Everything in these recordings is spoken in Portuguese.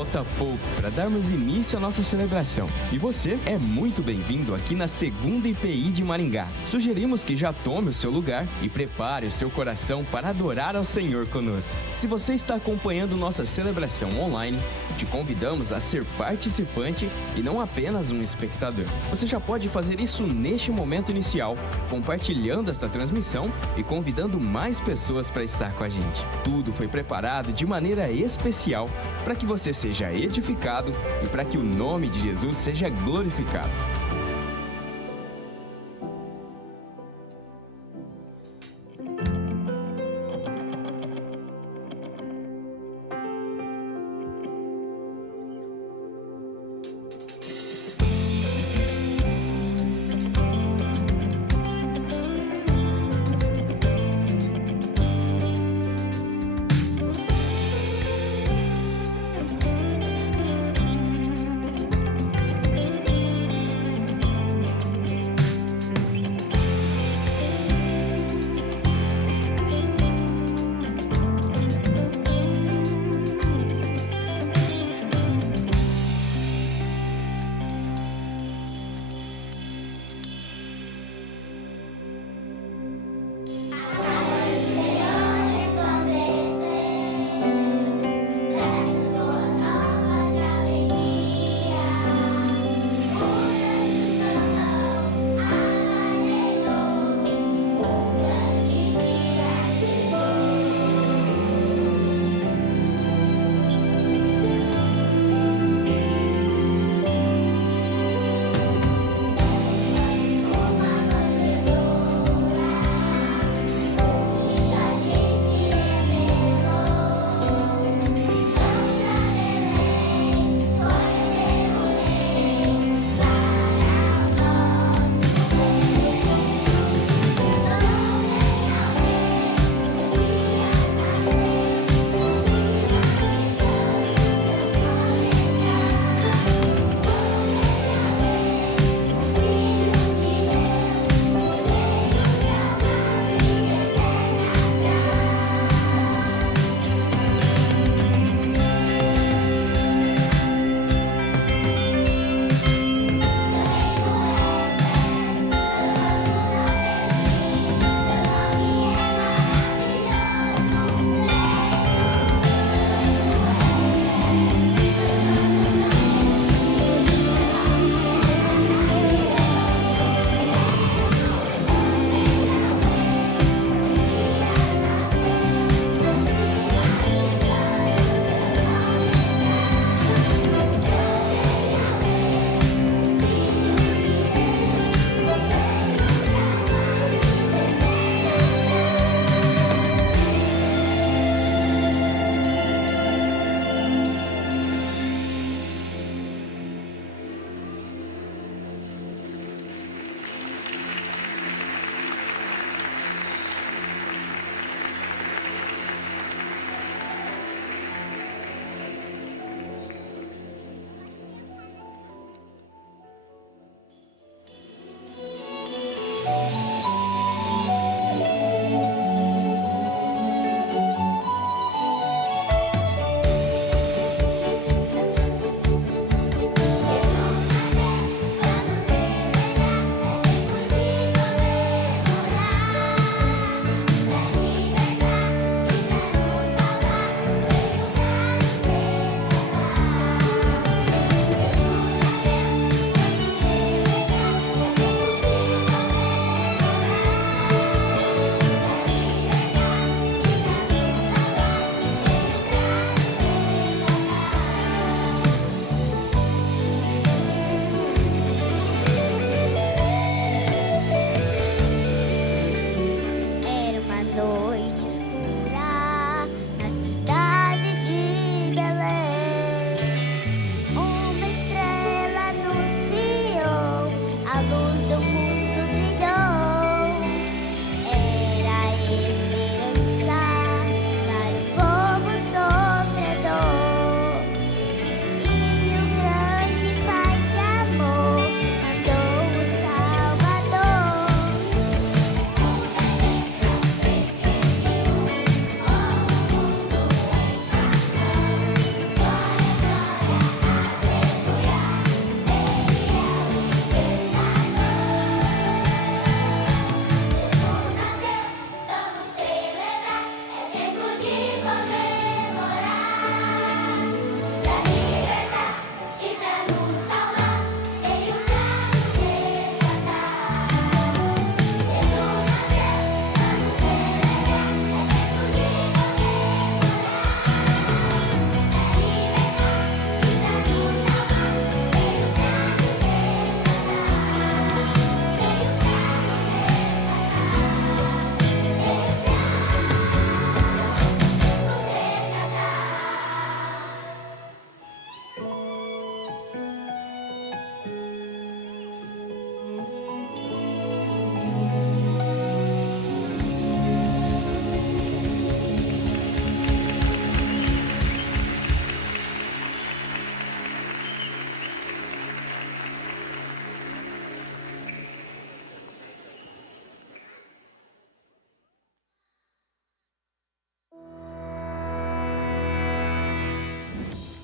falta pouco para darmos início à nossa celebração. E você é muito bem-vindo aqui na segunda IPI de Maringá. Sugerimos que já tome o seu lugar e prepare o seu coração para adorar ao Senhor conosco. Se você está acompanhando nossa celebração online, te convidamos a ser participante e não apenas um espectador. Você já pode fazer isso neste momento inicial, compartilhando esta transmissão e convidando mais pessoas para estar com a gente. Tudo foi preparado de maneira especial para que você seja edificado e para que o nome de Jesus seja glorificado.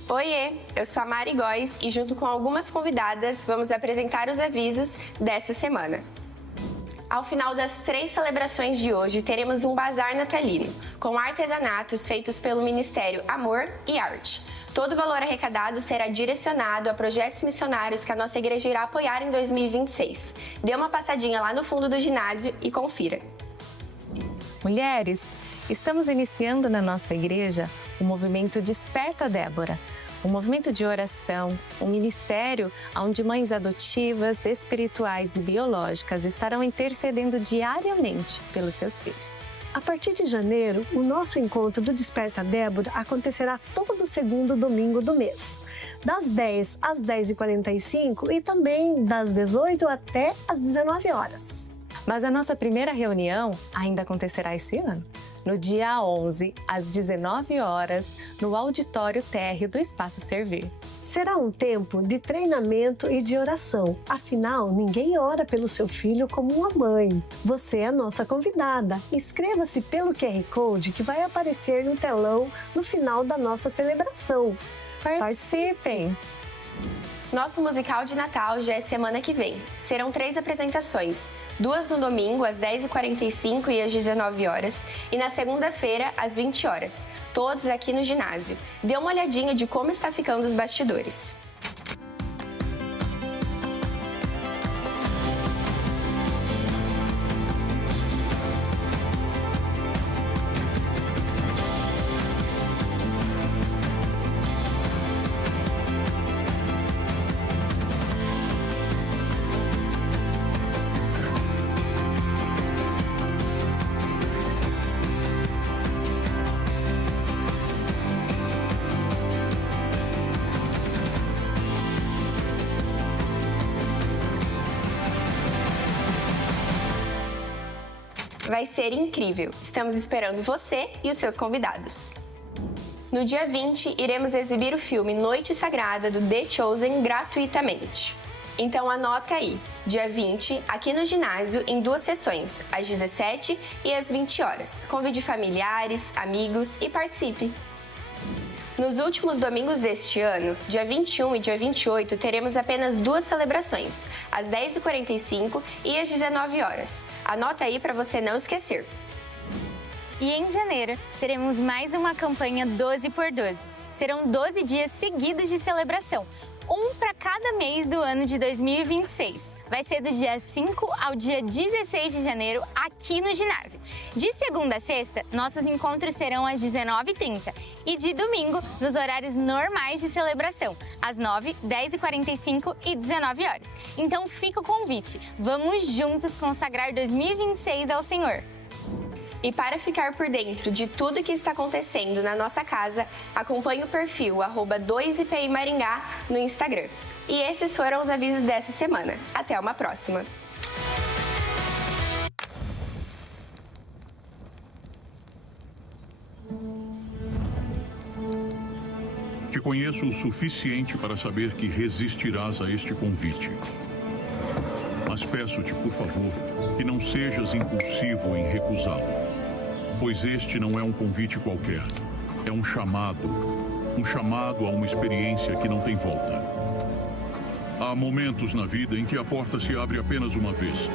Oiê, eu sou a Mari Góes e junto com algumas convidadas vamos apresentar os avisos dessa semana. Ao final das 3 celebrações de hoje, teremos um bazar natalino, com artesanatos feitos pelo Ministério Amor e Arte. Todo o valor arrecadado será direcionado a projetos missionários que a nossa igreja irá apoiar em 2026. Dê uma passadinha lá no fundo do ginásio e confira. Mulheres, estamos iniciando na nossa igreja o movimento Desperta Débora, um movimento de oração, um ministério onde mães adotivas, espirituais e biológicas estarão intercedendo diariamente pelos seus filhos. A partir de janeiro, o nosso encontro do Desperta Débora acontecerá todo segundo domingo do mês, das 10 às 10h45 e também das 18 até às 19 horas. Mas a nossa primeira reunião ainda acontecerá esse ano, no dia 11, às 19 horas, no auditório térreo do Espaço Servir. Será um tempo de treinamento e de oração. Afinal, ninguém ora pelo seu filho como uma mãe. Você é a nossa convidada. Inscreva-se pelo QR Code que vai aparecer no telão no final da nossa celebração. Participem! Nosso musical de Natal já é semana que vem. Serão 3 apresentações, 2 no domingo, às 10h45 e às 19 horas, e na segunda-feira, às 20 horas, todos aqui no ginásio. Dê uma olhadinha de como está ficando os bastidores. Vai ser incrível! Estamos esperando você e os seus convidados. No dia 20, iremos exibir o filme Noite Sagrada do The Chosen gratuitamente. Então anota aí, dia 20, aqui no ginásio, em 2 sessões, às 17 e às 20 horas. Convide familiares, amigos e participe! Nos últimos domingos deste ano, dia 21 e dia 28, teremos apenas 2 celebrações, às 10h45 e às 19 horas. Anota aí para você não esquecer. E em janeiro, teremos mais uma campanha 12 por 12. Serão 12 dias seguidos de celebração, um para cada mês do ano de 2026. Vai ser do dia 5 ao dia 16 de janeiro, aqui no ginásio. De segunda a sexta, nossos encontros serão às 19h30 e de domingo, nos horários normais de celebração, às 9, 10h45 e 19 horas. Então fica o convite, vamos juntos consagrar 2026 ao Senhor. E para ficar por dentro de tudo que está acontecendo na nossa casa, acompanhe o perfil @2IPI Maringá no Instagram. E esses foram os avisos dessa semana. Até uma próxima! Te conheço o suficiente para saber que resistirás a este convite. Mas peço-te, por favor, que não sejas impulsivo em recusá-lo. Pois este não é um convite qualquer. É um chamado a uma experiência que não tem volta. Há momentos na vida em que a porta se abre apenas uma vez.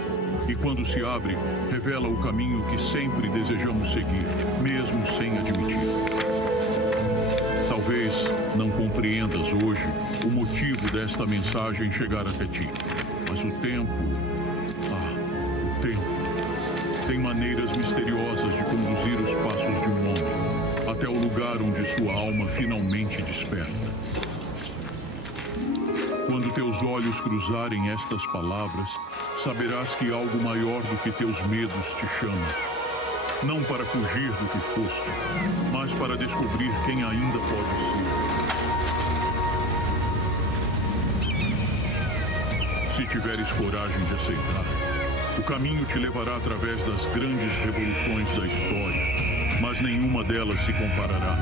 E quando se abre, revela o caminho que sempre desejamos seguir, mesmo sem admitir. Talvez não compreendas hoje o motivo desta mensagem chegar até ti. Mas o tempo tem maneiras misteriosas de conduzir os passos de um homem até o lugar onde sua alma finalmente desperta. Quando teus olhos cruzarem estas palavras, saberás que algo maior do que teus medos te chama. Não para fugir do que foste, mas para descobrir quem ainda pode ser. Se tiveres coragem de aceitar, o caminho te levará através das grandes revoluções da história, mas nenhuma delas se comparará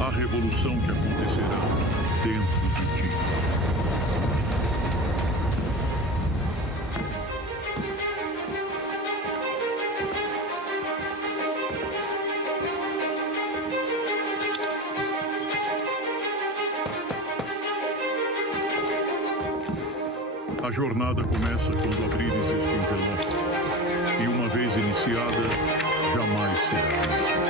à revolução que acontecerá dentro de ti. A jornada começa quando abrires este envelope. E uma vez iniciada, jamais será a mesma.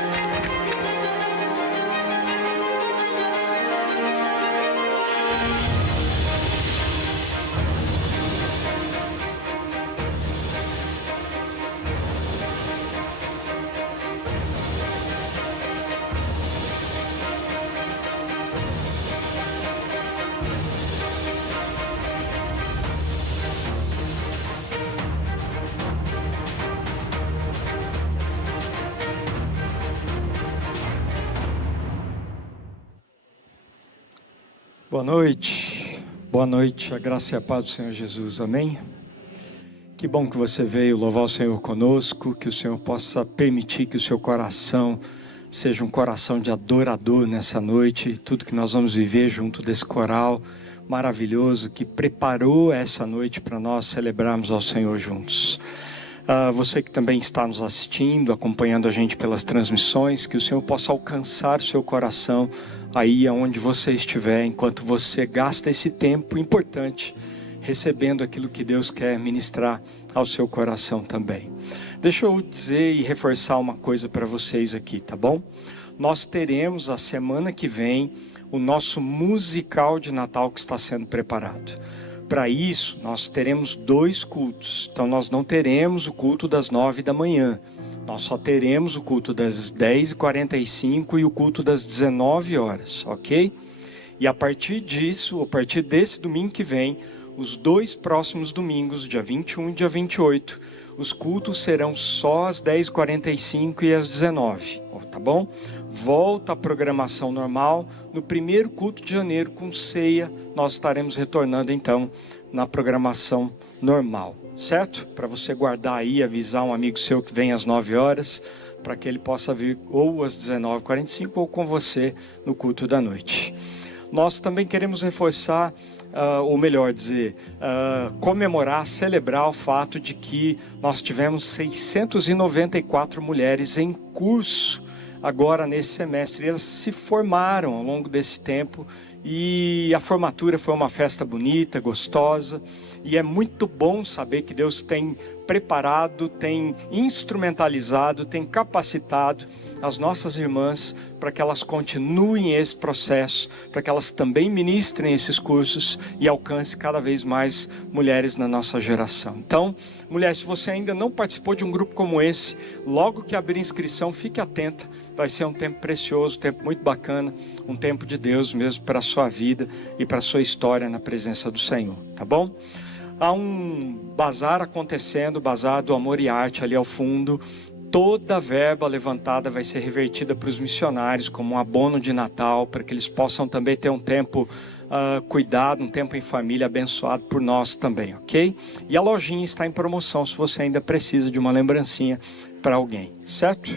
Boa noite, a graça e a paz do Senhor Jesus, amém? Que bom que você veio louvar o Senhor conosco, que o Senhor possa permitir que o seu coração seja um coração de adorador nessa noite, tudo que nós vamos viver junto desse coral maravilhoso que preparou essa noite para nós celebrarmos ao Senhor juntos. Você que também está nos assistindo, acompanhando a gente pelas transmissões, que o Senhor possa alcançar o seu coração aí aonde você estiver, enquanto você gasta esse tempo importante recebendo aquilo que Deus quer ministrar ao seu coração também. Deixa eu dizer e reforçar uma coisa para vocês aqui, tá bom? Nós teremos a semana que vem o nosso musical de Natal que está sendo preparado. Para isso, nós teremos 2 cultos. Então, nós não teremos o culto das 9 da manhã. Nós só teremos o culto das 10h45 e o culto das 19 horas, ok? E a partir disso, a partir desse domingo que vem, os 2 próximos domingos, dia 21 e dia 28, os cultos serão só às 10h45 e às 19h, tá bom? Volta a programação normal. No primeiro culto de janeiro, com ceia, nós estaremos retornando então na programação normal, certo? Para você guardar aí, avisar um amigo seu que vem às 9 horas, para que ele possa vir ou às 19h45 ou com você no culto da noite. Nós também queremos reforçar, ou melhor dizer, comemorar, celebrar o fato de que nós tivemos 694 mulheres em curso agora nesse semestre. Elas se formaram ao longo desse tempo e a formatura foi uma festa bonita, gostosa, e é muito bom saber que Deus tem preparado, tem instrumentalizado, tem capacitado as nossas irmãs para que elas continuem esse processo, para que elas também ministrem esses cursos e alcancem cada vez mais mulheres na nossa geração. Então, mulher, se você ainda não participou de um grupo como esse, logo que abrir inscrição, fique atenta. Vai ser um tempo precioso, um tempo muito bacana, um tempo de Deus mesmo para a sua vida e para a sua história na presença do Senhor, tá bom? Há um bazar acontecendo, o Bazar do Amor e Arte ali ao fundo. Toda a verba levantada vai ser revertida para os missionários como um abono de Natal, para que eles possam também ter um tempo cuidado, um tempo em família abençoado por nós também, ok? E a lojinha está em promoção se você ainda precisa de uma lembrancinha para alguém, certo?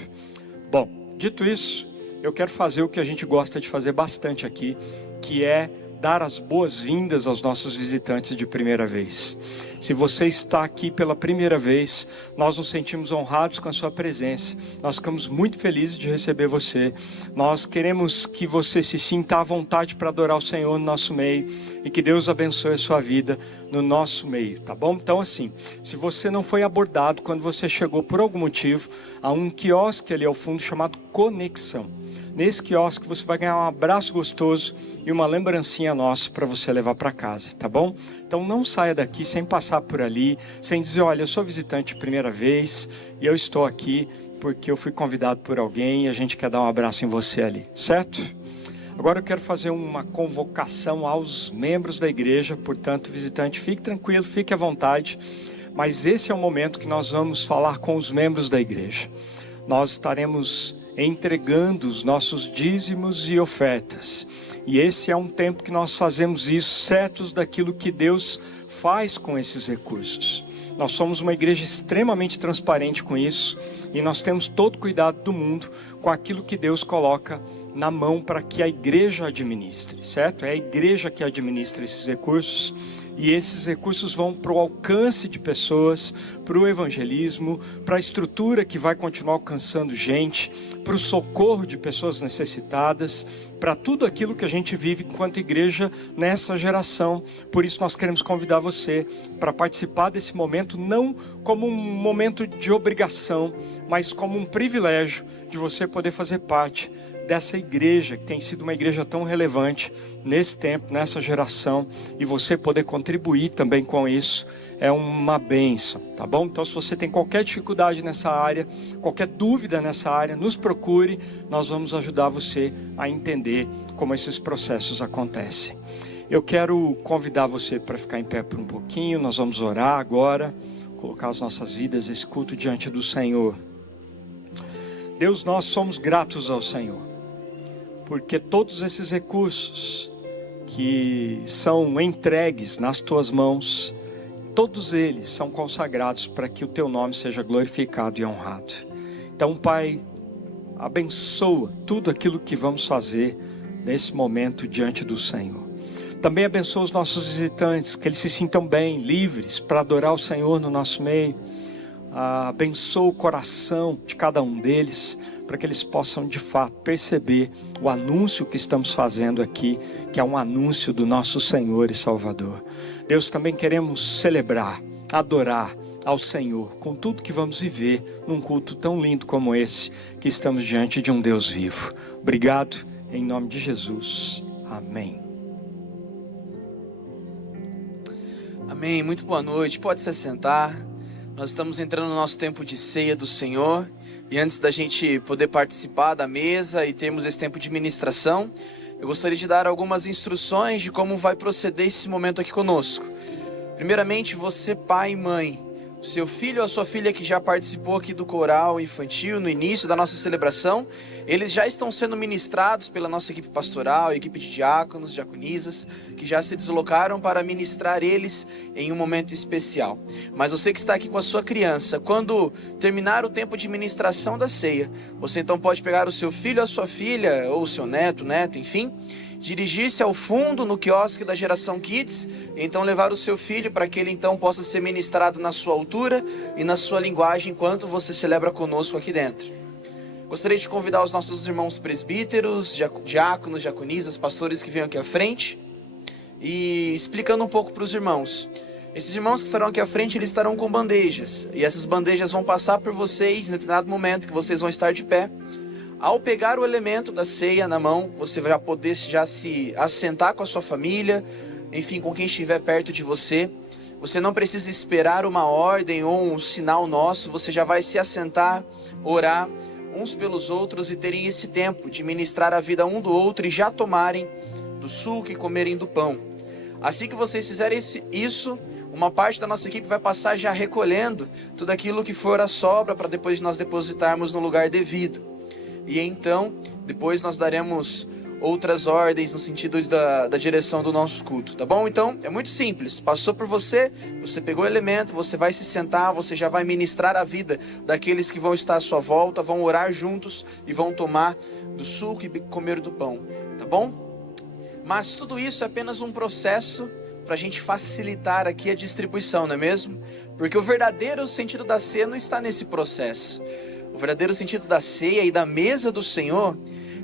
Bom, dito isso, eu quero fazer o que a gente gosta de fazer bastante aqui, que é dar as boas-vindas aos nossos visitantes de primeira vez. Se você está aqui pela primeira vez, nós nos sentimos honrados com a sua presença. Nós ficamos muito felizes de receber você. Nós queremos que você se sinta à vontade para adorar o Senhor no nosso meio e que Deus abençoe a sua vida no nosso meio, tá bom? Então assim, se você não foi abordado quando você chegou por algum motivo, há um quiosque ali ao fundo chamado Conexão. Nesse quiosque você vai ganhar um abraço gostoso e uma lembrancinha nossa para você levar para casa, tá bom? Então não saia daqui sem passar por ali, sem dizer, olha, eu sou visitante de primeira vez e eu estou aqui porque eu fui convidado por alguém e a gente quer dar um abraço em você ali, certo? Agora eu quero fazer uma convocação aos membros da igreja, portanto, visitante, fique tranquilo, fique à vontade, mas esse é o momento que nós vamos falar com os membros da igreja. Nós estaremos entregando os nossos dízimos e ofertas. E esse é um tempo que nós fazemos isso certos daquilo que Deus faz com esses recursos. Nós somos uma igreja extremamente transparente com isso e nós temos todo o cuidado do mundo com aquilo que Deus coloca na mão para que a igreja administre, certo? É a igreja que administra esses recursos E esses recursos vão para o alcance de pessoas, para o evangelismo, para a estrutura que vai continuar alcançando gente, para o socorro de pessoas necessitadas, para tudo aquilo que a gente vive enquanto igreja nessa geração. Por isso nós queremos convidar você para participar desse momento, não como um momento de obrigação, mas como um privilégio de você poder fazer parte dessa igreja, que tem sido uma igreja tão relevante nesse tempo, nessa geração, e você poder contribuir também com isso, é uma bênção, tá bom? Então se você tem qualquer dificuldade nessa área, qualquer dúvida nessa área, nos procure, nós vamos ajudar você a entender como esses processos acontecem. Eu quero convidar você para ficar em pé por um pouquinho, nós vamos orar agora, colocar as nossas vidas, esse culto diante do Senhor. Deus, nós somos gratos ao Senhor, porque todos esses recursos que são entregues nas tuas mãos, todos eles são consagrados para que o teu nome seja glorificado e honrado. Então, Pai, abençoa tudo aquilo que vamos fazer nesse momento diante do Senhor. Também abençoa os nossos visitantes, que eles se sintam bem, livres para adorar o Senhor no nosso meio. Abençoa o coração de cada um deles, para que eles possam de fato perceber o anúncio que estamos fazendo aqui, que é um anúncio do nosso Senhor e Salvador. Deus, também queremos celebrar, adorar ao Senhor com tudo que vamos viver num culto tão lindo como esse, que estamos diante de um Deus vivo. Obrigado, em nome de Jesus. Amém. Amém, muito boa noite, pode se assentar. Nós estamos entrando no nosso tempo de ceia do Senhor. E antes da gente poder participar da mesa e termos esse tempo de ministração, eu gostaria de dar algumas instruções de como vai proceder esse momento aqui conosco. Primeiramente, você pai e mãe, o seu filho ou a sua filha que já participou aqui do coral infantil no início da nossa celebração, eles já estão sendo ministrados pela nossa equipe pastoral, equipe de diáconos, diaconisas, que já se deslocaram para ministrar eles em um momento especial. Mas você que está aqui com a sua criança, quando terminar o tempo de ministração da ceia, você então pode pegar o seu filho, a sua filha, ou o seu neto, neta, enfim, dirigir-se ao fundo no quiosque da Geração Kids, e então levar o seu filho para que ele então possa ser ministrado na sua altura e na sua linguagem enquanto você celebra conosco aqui dentro. Gostaria de convidar os nossos irmãos presbíteros, diáconos, diaconisas, pastores que venham aqui à frente e explicando um pouco para os irmãos. Esses irmãos que estarão aqui à frente, eles estarão com bandejas, e essas bandejas vão passar por vocês em determinado momento que vocês vão estar de pé. Ao pegar o elemento da ceia na mão, você vai poder já se assentar com a sua família, enfim, com quem estiver perto de você. Você não precisa esperar uma ordem ou um sinal nosso, você já vai se assentar, orar uns pelos outros e terem esse tempo de ministrar a vida um do outro e já tomarem do suco e comerem do pão. Assim que vocês fizerem isso, uma parte da nossa equipe vai passar já recolhendo tudo aquilo que for a sobra para depois nós depositarmos no lugar devido. E então, depois nós daremos outras ordens no sentido da direção do nosso culto, tá bom? Então, é muito simples, passou por você, você pegou o elemento, você vai se sentar, você já vai ministrar a vida daqueles que vão estar à sua volta, vão orar juntos e vão tomar do suco e comer do pão, tá bom? Mas tudo isso é apenas um processo para a gente facilitar aqui a distribuição, não é mesmo? Porque o verdadeiro sentido da ceia não está nesse processo. O verdadeiro sentido da ceia e da mesa do Senhor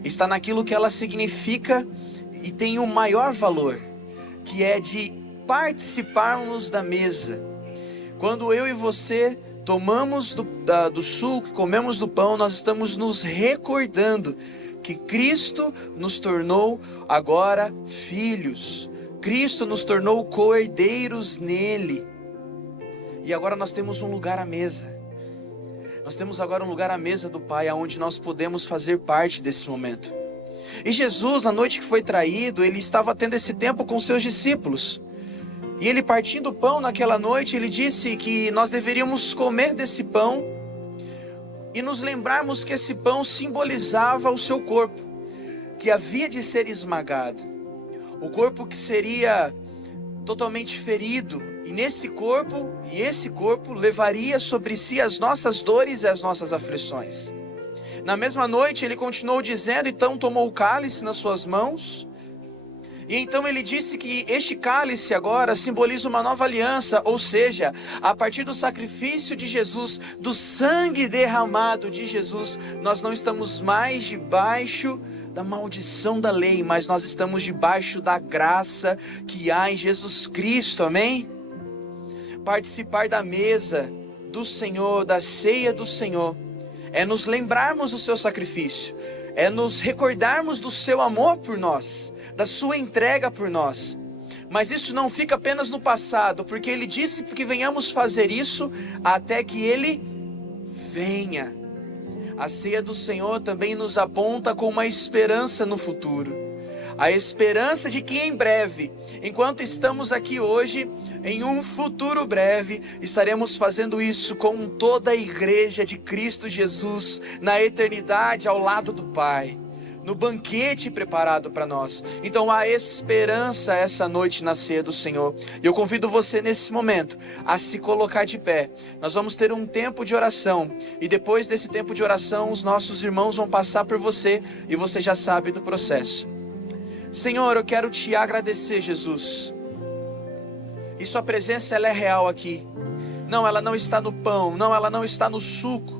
está naquilo que ela significa e tem o maior valor, que é de participarmos da mesa. Quando eu e você tomamos do suco e comemos do pão, nós estamos nos recordando que Cristo nos tornou agora filhos. Cristo nos tornou co-herdeiros nele. E agora nós temos um lugar à mesa. Nós temos agora um lugar à mesa do Pai, onde nós podemos fazer parte desse momento. E Jesus, na noite que foi traído, ele estava tendo esse tempo com seus discípulos. E ele, partindo o pão naquela noite, ele disse que nós deveríamos comer desse pão e nos lembrarmos que esse pão simbolizava o seu corpo, que havia de ser esmagado. O corpo que seria totalmente ferido, e nesse corpo, esse corpo levaria sobre si as nossas dores e as nossas aflições. Na mesma noite ele continuou dizendo, então tomou o cálice nas suas mãos, E então ele disse que este cálice agora simboliza uma nova aliança, ou seja, a partir do sacrifício de Jesus, do sangue derramado de Jesus, nós não estamos mais debaixo da maldição da lei, mas nós estamos debaixo da graça que há em Jesus Cristo, amém? Participar da mesa do Senhor, da ceia do Senhor, é nos lembrarmos do seu sacrifício, é nos recordarmos do seu amor por nós, da sua entrega por nós. Mas isso não fica apenas no passado, porque ele disse que venhamos fazer isso até que ele venha. A ceia do Senhor também nos aponta com uma esperança no futuro. A esperança de que em breve, enquanto estamos aqui hoje, em um futuro breve, estaremos fazendo isso com toda a igreja de Cristo Jesus, na eternidade ao lado do Pai, no banquete preparado para nós. Então há esperança essa noite na ceia do Senhor. E eu convido você nesse momento a se colocar de pé. Nós vamos ter um tempo de oração, e depois desse tempo de oração, os nossos irmãos vão passar por você, e você já sabe do processo. Senhor, eu quero te agradecer, Jesus. E sua presença, ela é real aqui. Não, ela não está no pão, não, ela não está no suco.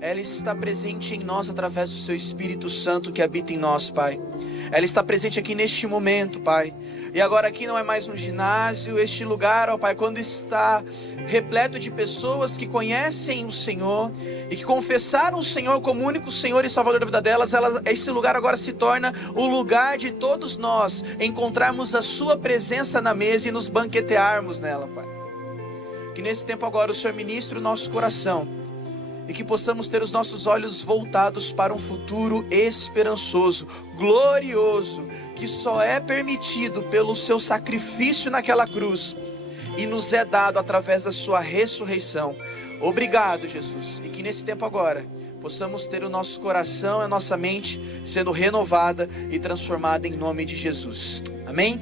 Ela está presente em nós através do seu Espírito Santo que habita em nós, Pai. Ela está presente aqui neste momento, Pai. E agora aqui não é mais um ginásio, este lugar, ó Pai, quando está repleto de pessoas que conhecem o Senhor e que confessaram o Senhor como único Senhor e Salvador da vida delas, esse lugar agora se torna o lugar de todos nós encontrarmos a sua presença na mesa e nos banquetearmos nela, Pai. Que nesse tempo agora o Senhor ministre o nosso coração, e que possamos ter os nossos olhos voltados para um futuro esperançoso, glorioso, que só é permitido pelo seu sacrifício naquela cruz e nos é dado através da sua ressurreição. Obrigado, Jesus, e que nesse tempo agora possamos ter o nosso coração e a nossa mente sendo renovada e transformada em nome de Jesus. Amém?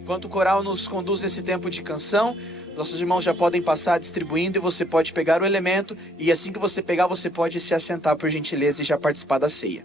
Enquanto o coral nos conduz nesse tempo de canção, nossos irmãos já podem passar distribuindo, e você pode pegar o elemento, e assim que você pegar, você pode se assentar por gentileza e já participar da ceia.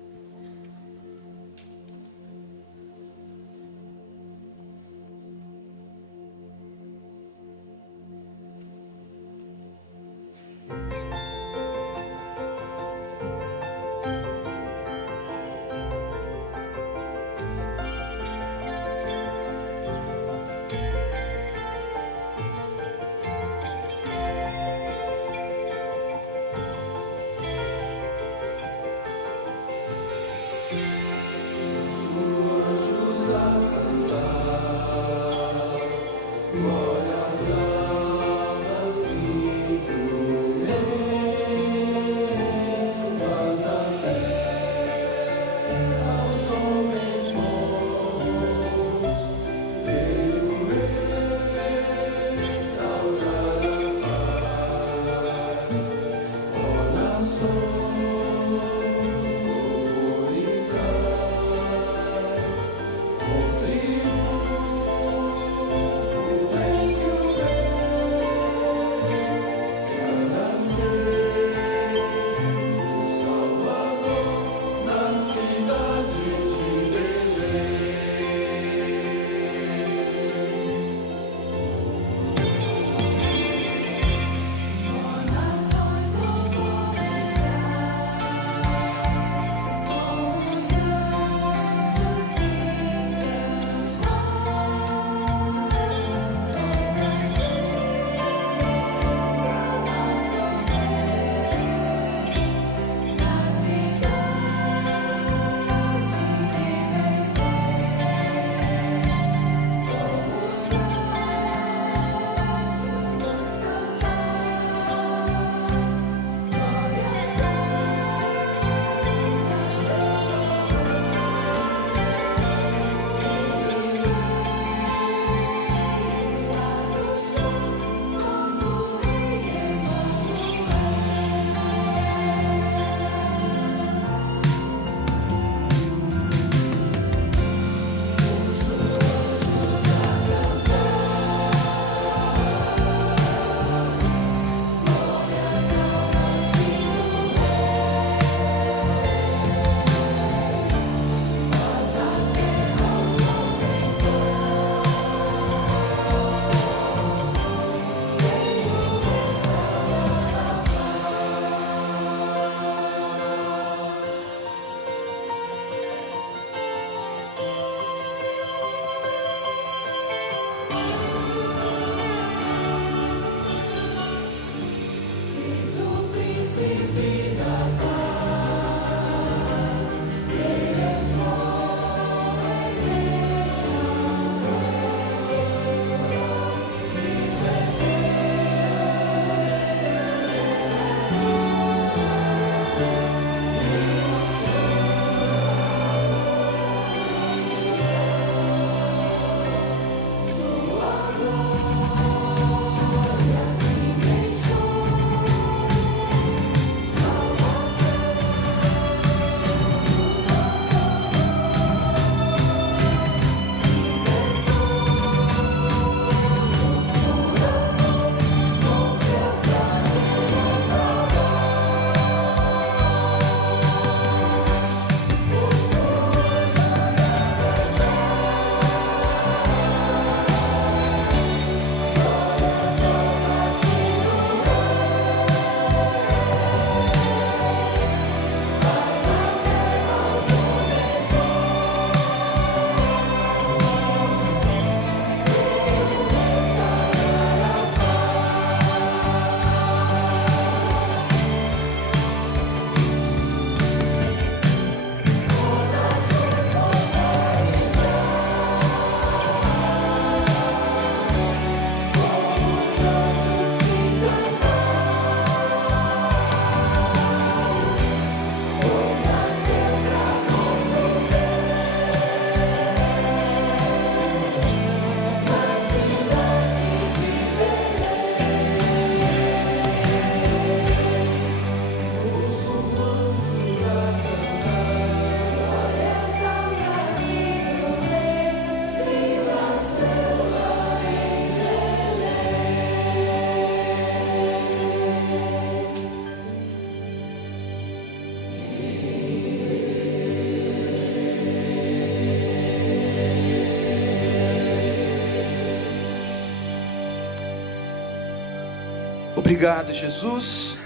Obrigado, Jesus.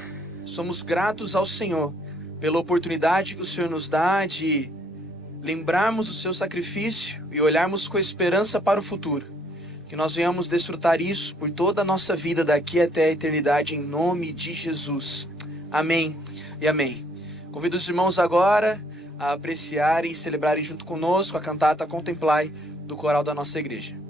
Somos gratos ao Senhor pela oportunidade que o Senhor nos dá de lembrarmos o seu sacrifício e olharmos com esperança para o futuro. Que nós venhamos desfrutar isso por toda a nossa vida daqui até a eternidade, em nome de Jesus. Amém e amém. Convido os irmãos agora a apreciarem e celebrarem junto conosco a cantata Contemplai do coral da nossa igreja.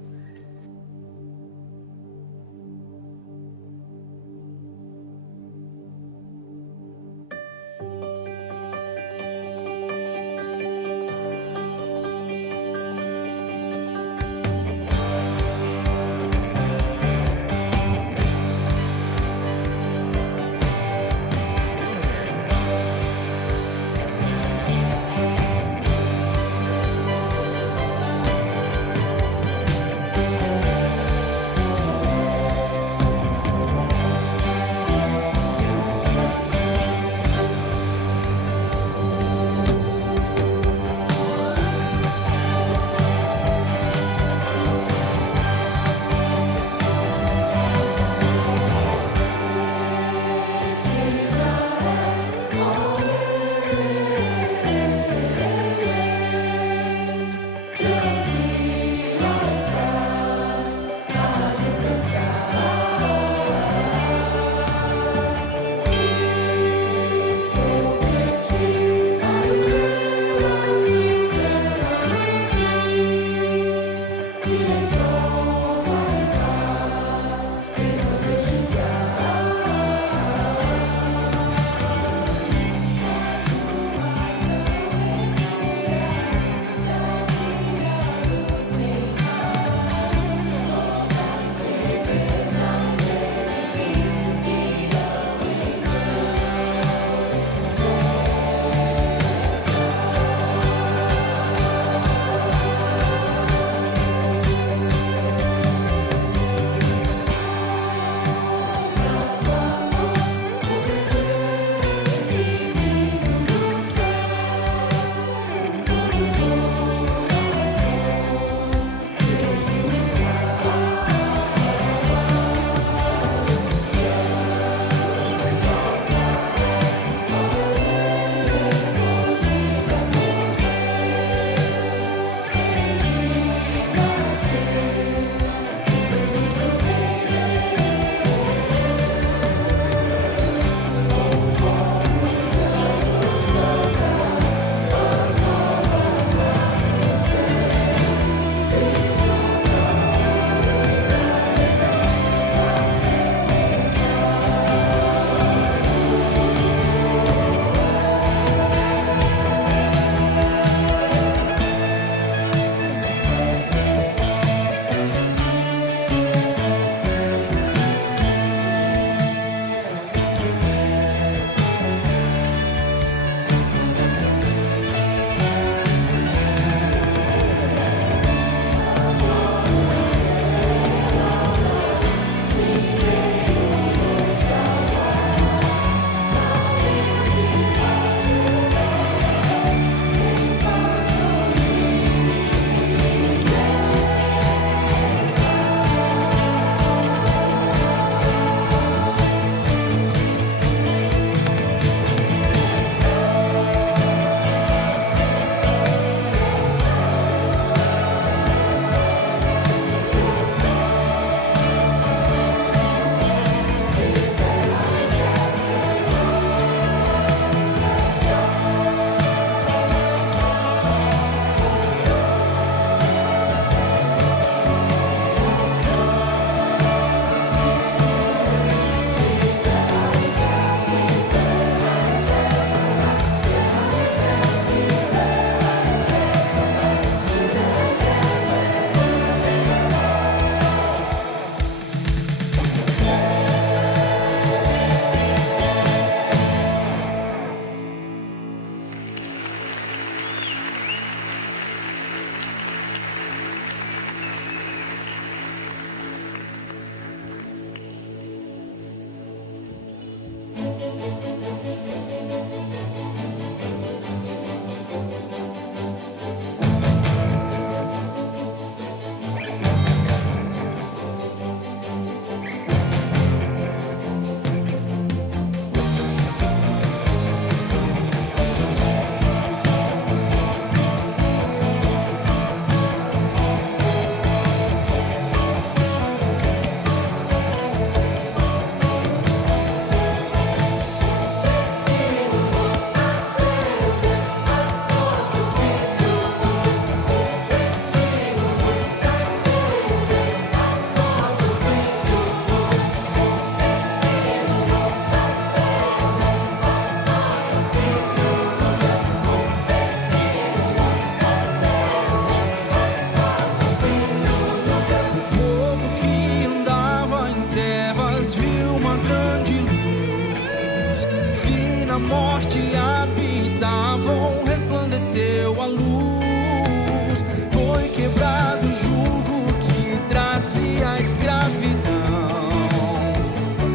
a morte habitavam, resplandeceu a luz. Foi quebrado o jugo que trazia a escravidão,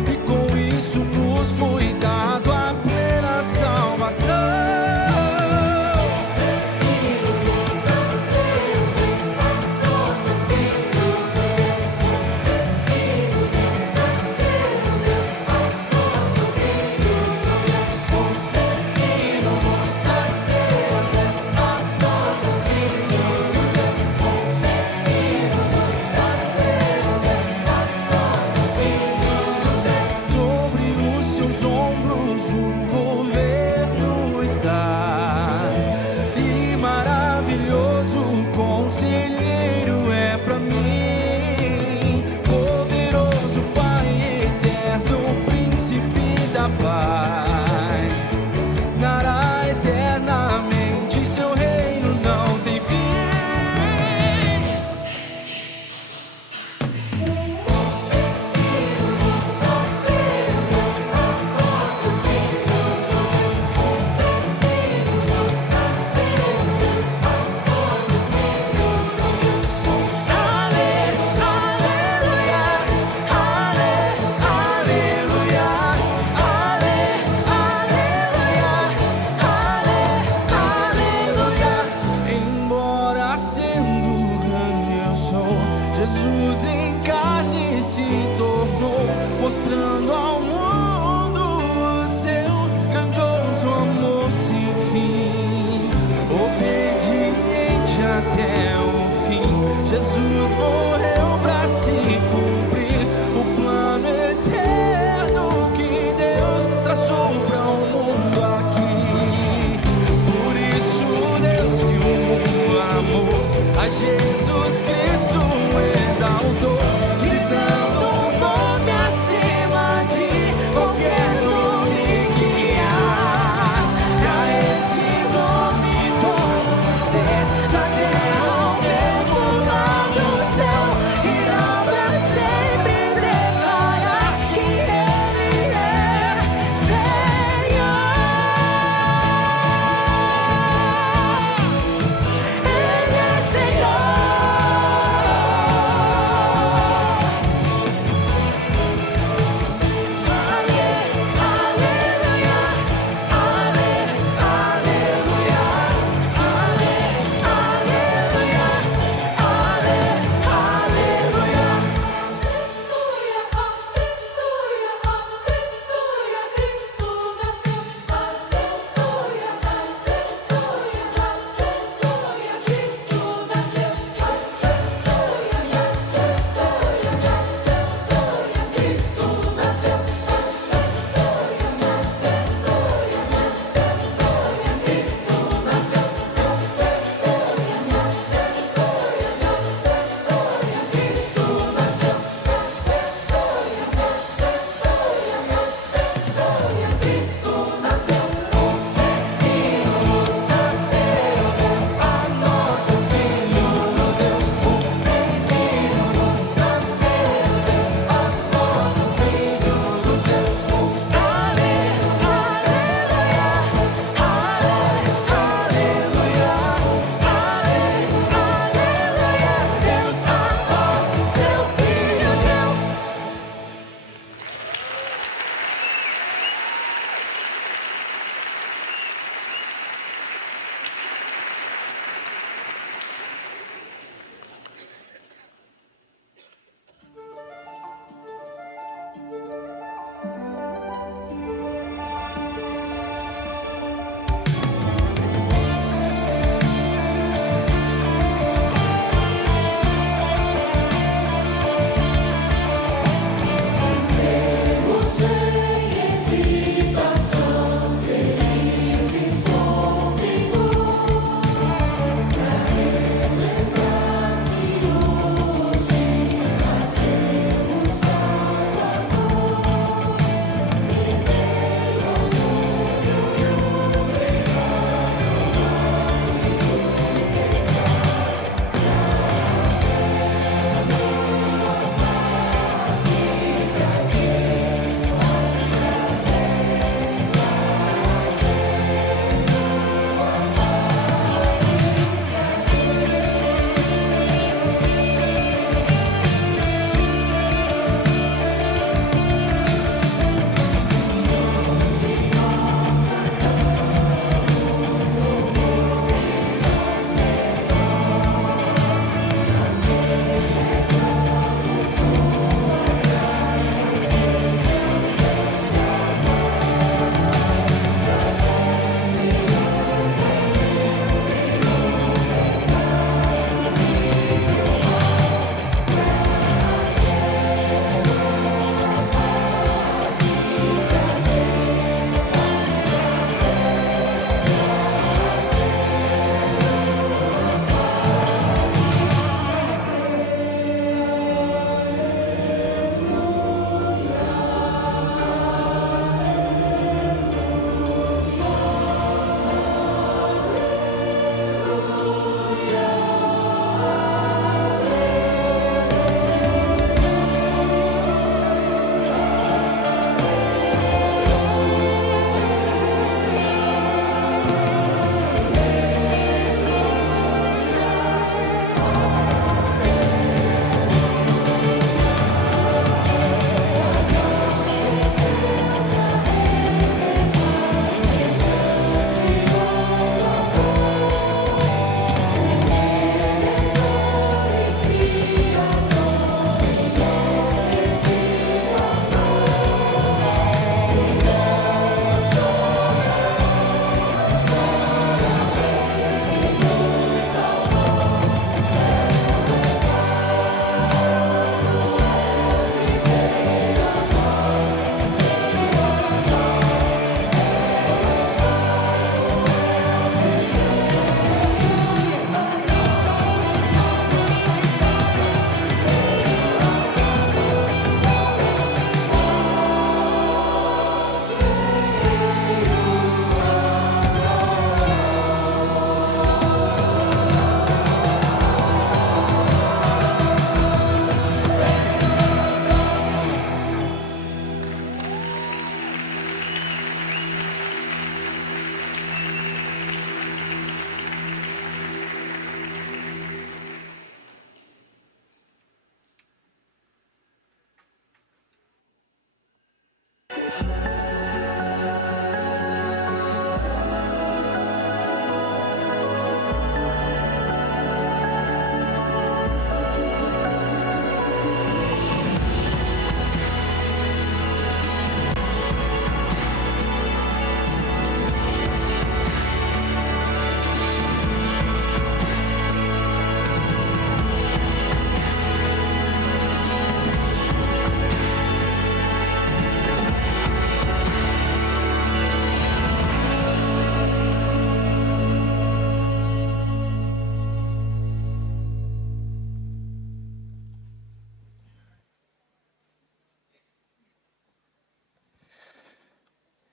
e com isso nos foi dado a plena salvação. Jesus em carne se tornou, mostrando ao mundo o seu grandioso amor sem fim, obediente até o fim. Jesus morreu para se cumprir o plano eterno que Deus traçou para o mundo aqui. Por isso Deus que o mundo amou, a Jesus Cristo exaltou, gritando o nome acima de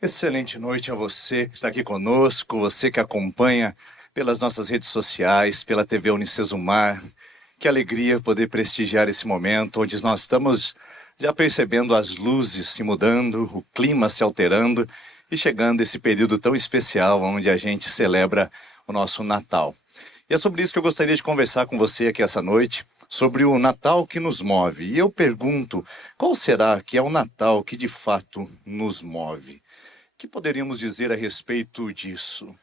Excelente noite a você que está aqui conosco, você que acompanha pelas nossas redes sociais, pela TV Unicesumar. Que alegria poder prestigiar esse momento onde nós estamos já percebendo as luzes se mudando, o clima se alterando e chegando esse período tão especial onde a gente celebra o nosso Natal. E é sobre isso que eu gostaria de conversar com você aqui essa noite, sobre o Natal que nos move. E eu pergunto, qual será que é o Natal que de fato nos move? O que poderíamos dizer a respeito disso?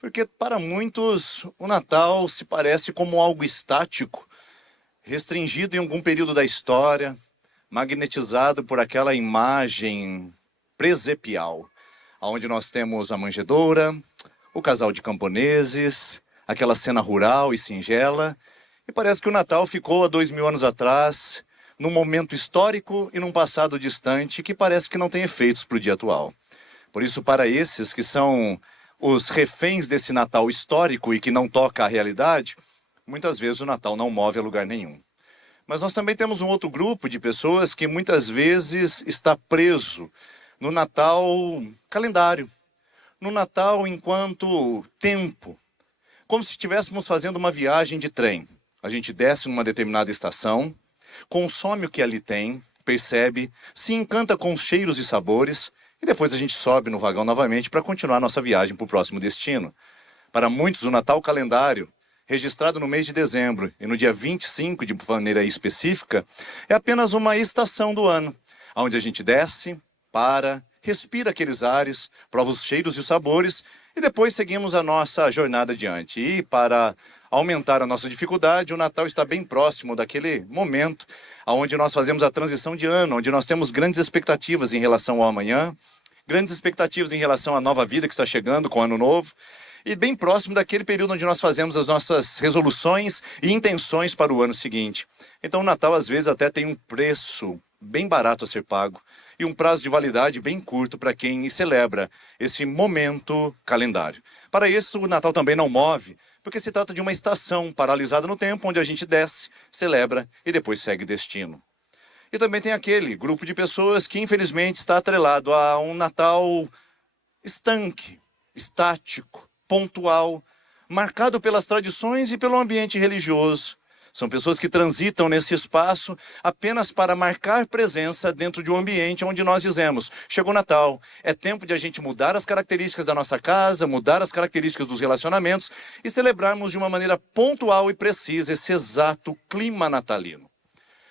Porque para muitos o Natal se parece como algo estático, restringido em algum período da história, magnetizado por aquela imagem presepial, onde nós temos a manjedoura, o casal de camponeses, aquela cena rural e singela, e parece que o Natal ficou há 2000 anos atrás, num momento histórico e num passado distante que parece que não tem efeitos para o dia atual. Por isso, para esses que são os reféns desse Natal histórico e que não toca a realidade, muitas vezes o Natal não move a lugar nenhum. Mas nós também temos um outro grupo de pessoas que muitas vezes está preso no Natal calendário, no Natal enquanto tempo, como se estivéssemos fazendo uma viagem de trem. A gente desce numa determinada estação, consome o que ali tem, percebe, se encanta com os cheiros e sabores, e depois a gente sobe no vagão novamente para continuar nossa viagem para o próximo destino. Para muitos, o Natal calendário, registrado no mês de dezembro e no dia 25 de maneira específica, é apenas uma estação do ano, onde a gente desce, para, respira aqueles ares, prova os cheiros e os sabores, e depois seguimos a nossa jornada adiante. E para aumentar a nossa dificuldade, o Natal está bem próximo daquele momento onde nós fazemos a transição de ano, onde nós temos grandes expectativas em relação ao amanhã, grandes expectativas em relação à nova vida que está chegando com o Ano Novo, e bem próximo daquele período onde nós fazemos as nossas resoluções e intenções para o ano seguinte. Então o Natal às vezes até tem um preço bem barato a ser pago e um prazo de validade bem curto para quem celebra esse momento calendário. Para isso, o Natal também não move, porque se trata de uma estação paralisada no tempo, onde a gente desce, celebra e depois segue destino. E também tem aquele grupo de pessoas que infelizmente está atrelado a um Natal estanque, estático, pontual, marcado pelas tradições e pelo ambiente religioso. São pessoas que transitam nesse espaço apenas para marcar presença dentro de um ambiente onde nós dizemos, chegou o Natal, é tempo de a gente mudar as características da nossa casa, mudar as características dos relacionamentos e celebrarmos de uma maneira pontual e precisa esse exato clima natalino.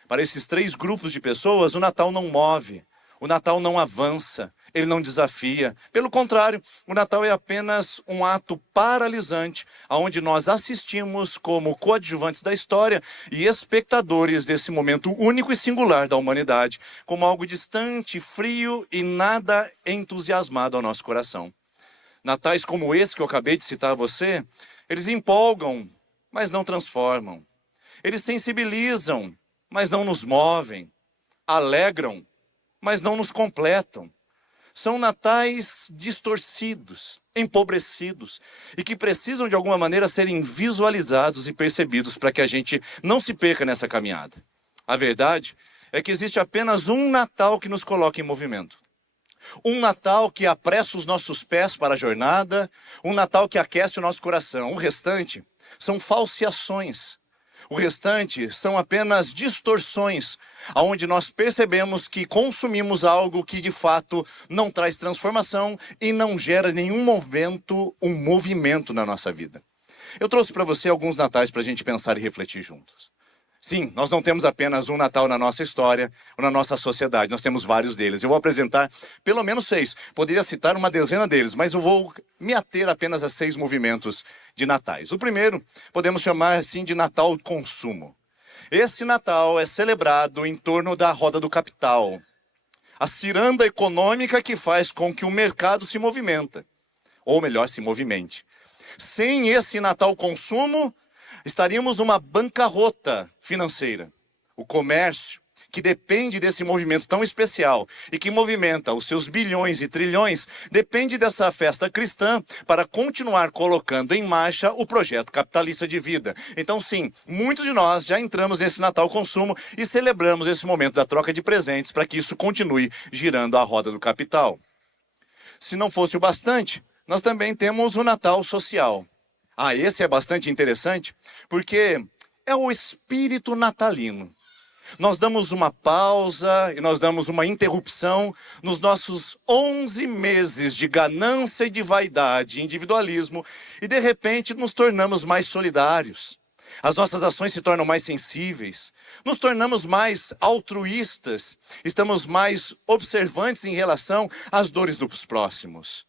Para esses três grupos de pessoas, o Natal não move, o Natal não avança, ele não desafia. Pelo contrário, o Natal é apenas um ato paralisante, onde nós assistimos como coadjuvantes da história e espectadores desse momento único e singular da humanidade, como algo distante, frio e nada entusiasmado ao nosso coração. Natais como esse que eu acabei de citar a você, eles empolgam, mas não transformam. Eles sensibilizam, mas não nos movem. Alegram, mas não nos completam. São natais distorcidos, empobrecidos e que precisam de alguma maneira serem visualizados e percebidos para que a gente não se perca nessa caminhada. A verdade é que existe apenas um Natal que nos coloca em movimento. Um Natal que apressa os nossos pés para a jornada, um Natal que aquece o nosso coração. O restante são falseações. O restante são apenas distorções, onde nós percebemos que consumimos algo que de fato não traz transformação e não gera em nenhum momento um movimento na nossa vida. Eu trouxe para você alguns natais para a gente pensar e refletir juntos. Sim, nós não temos apenas um Natal na nossa história ou na nossa sociedade, nós temos vários deles. Eu vou apresentar pelo menos 6, poderia citar uma dezena deles, mas eu vou me ater apenas a 6 movimentos de natais. O primeiro, podemos chamar assim de Natal consumo. Esse Natal é celebrado em torno da roda do capital, a ciranda econômica que faz com que o mercado se movimenta, ou melhor, se movimente. Sem esse Natal consumo, estaríamos numa bancarrota financeira. O comércio, que depende desse movimento tão especial e que movimenta os seus bilhões e trilhões, depende dessa festa cristã para continuar colocando em marcha o projeto capitalista de vida. Então, sim, muitos de nós já entramos nesse Natal consumo e celebramos esse momento da troca de presentes para que isso continue girando a roda do capital. se não fosse o bastante, nós também temos o Natal social. Esse é bastante interessante, porque é o espírito natalino. Nós damos uma pausa e nós damos uma interrupção nos nossos 11 meses de ganância e de vaidade, individualismo, e de repente nos tornamos mais solidários. As nossas ações se tornam mais sensíveis, nos tornamos mais altruístas, estamos mais observantes em relação às dores dos próximos.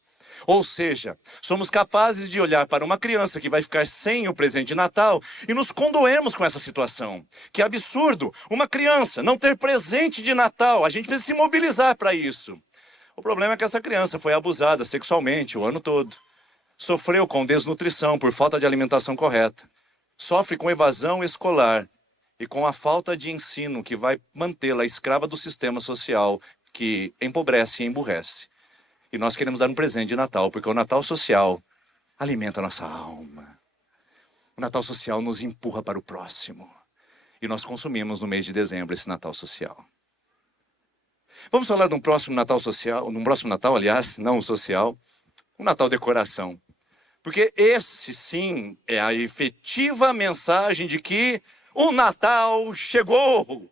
Ou seja, somos capazes de olhar para uma criança que vai ficar sem o presente de Natal e nos condoermos com essa situação. Que absurdo, uma criança não ter presente de Natal, a gente precisa se mobilizar para isso. O problema é que essa criança foi abusada sexualmente o ano todo, sofreu com desnutrição por falta de alimentação correta, sofre com evasão escolar e com a falta de ensino que vai mantê-la escrava do sistema social que empobrece e emburrece. E nós queremos dar um presente de Natal, porque o Natal social alimenta a nossa alma. O Natal social nos empurra para o próximo. E nós consumimos no mês de dezembro esse Natal social. Vamos falar de um próximo Natal social, num próximo Natal, aliás, não o social, um Natal decoração. Porque esse sim é a efetiva mensagem de que o Natal chegou.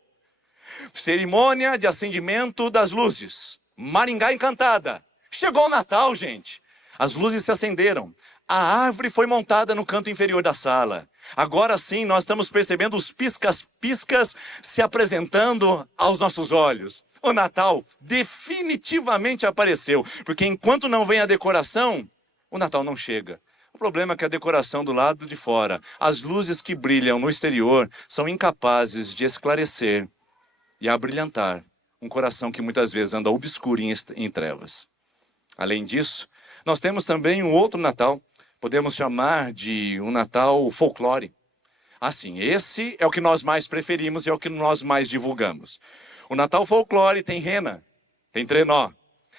Cerimônia de acendimento das luzes. Maringá encantada. Chegou o Natal, gente. As luzes se acenderam. A árvore foi montada no canto inferior da sala. Agora sim, nós estamos percebendo os piscas-piscas se apresentando aos nossos olhos. O Natal definitivamente apareceu, porque enquanto não vem a decoração, o Natal não chega. O problema é que a decoração do lado de fora, as luzes que brilham no exterior, são incapazes de esclarecer e abrilhantar um coração que muitas vezes anda obscuro em trevas. Além disso, nós temos também um outro Natal, podemos chamar de um Natal folclore. Assim, esse é o que nós mais preferimos e é o que nós mais divulgamos. O Natal folclore tem rena, tem trenó,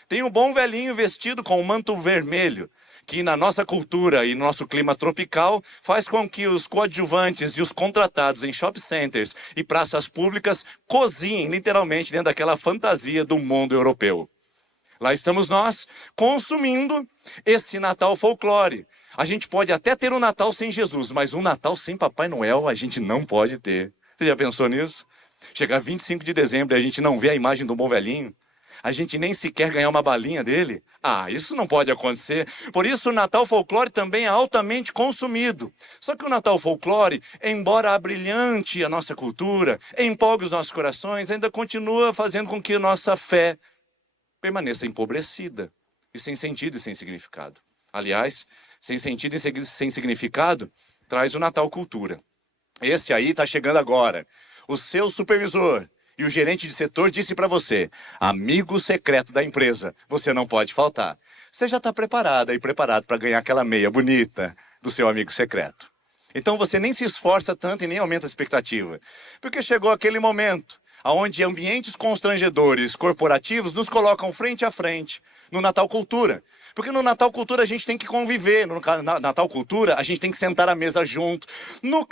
tem um bom velhinho vestido com um manto vermelho, que na nossa cultura e no nosso clima tropical faz com que os coadjuvantes e os contratados em shopping centers e praças públicas cozinhem literalmente dentro daquela fantasia do mundo europeu. Lá estamos nós, consumindo esse Natal folclore. A gente pode até ter um Natal sem Jesus, mas um Natal sem Papai Noel a gente não pode ter. Você já pensou nisso? Chegar 25 de dezembro e a gente não vê a imagem do bom velhinho? A gente nem sequer ganhar uma balinha dele? Isso não pode acontecer. Por isso o Natal folclore também é altamente consumido. Só que o Natal folclore, embora abrilhante a nossa cultura, empolgue os nossos corações, ainda continua fazendo com que a nossa fé permaneça empobrecida e sem sentido e sem significado. Aliás, sem sentido e sem significado, traz o Natal cultura. Esse aí está chegando agora. O seu supervisor e o gerente de setor disse para você, amigo secreto da empresa, você não pode faltar. Você já está preparada e preparado para ganhar aquela meia bonita do seu amigo secreto. Então você nem se esforça tanto e nem aumenta a expectativa. Porque chegou aquele momento onde ambientes constrangedores corporativos nos colocam frente a frente no Natal Cultura. Porque no Natal Cultura a gente tem que conviver, no Natal Cultura a gente tem que sentar à mesa junto. No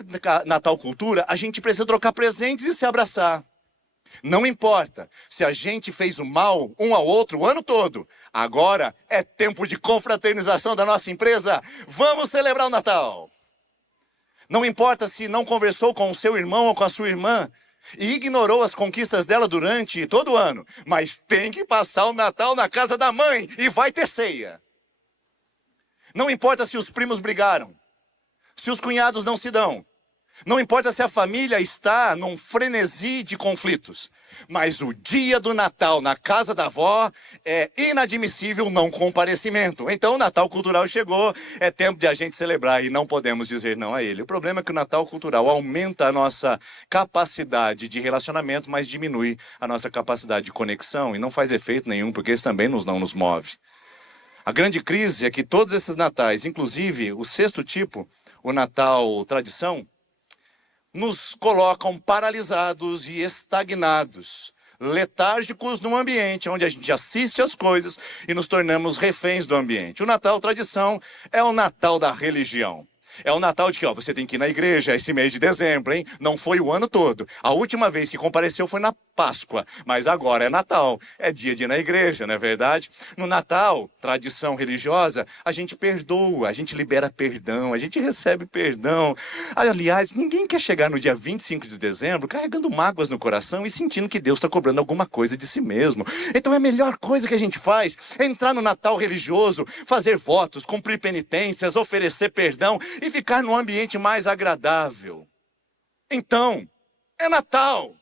Natal Cultura a gente precisa trocar presentes e se abraçar. Não importa se a gente fez o mal um ao outro o ano todo. Agora é tempo de confraternização da nossa empresa. Vamos celebrar o Natal. Não importa se não conversou com o seu irmão ou com a sua irmã e ignorou as conquistas dela durante todo o ano, mas tem que passar o Natal na casa da mãe e vai ter ceia. Não importa se os primos brigaram, se os cunhados não se dão, não importa se a família está num frenesi de conflitos, mas o dia do Natal na casa da avó é inadmissível não comparecimento. Então o Natal Cultural chegou, é tempo de a gente celebrar e não podemos dizer não a ele. O problema é que o Natal Cultural aumenta a nossa capacidade de relacionamento, mas diminui a nossa capacidade de conexão e não faz efeito nenhum, porque isso também não nos move. A grande crise é que todos esses natais, inclusive o sexto tipo, o Natal Tradição, nos colocam paralisados e estagnados, letárgicos num ambiente onde a gente assiste as coisas e nos tornamos reféns do ambiente. O Natal Tradição é o Natal da religião. É o Natal de que você tem que ir na igreja esse mês de dezembro, hein? Não foi o ano todo. A última vez que compareceu foi na Páscoa, mas agora é Natal, é dia de ir na igreja, não é verdade? No Natal, tradição religiosa, a gente perdoa, a gente libera perdão, a gente recebe perdão. Aliás, ninguém quer chegar no dia 25 de dezembro carregando mágoas no coração e sentindo que Deus está cobrando alguma coisa de si mesmo. Então a melhor coisa que a gente faz é entrar no Natal religioso, fazer votos, cumprir penitências, oferecer perdão e ficar num ambiente mais agradável. Então, é Natal.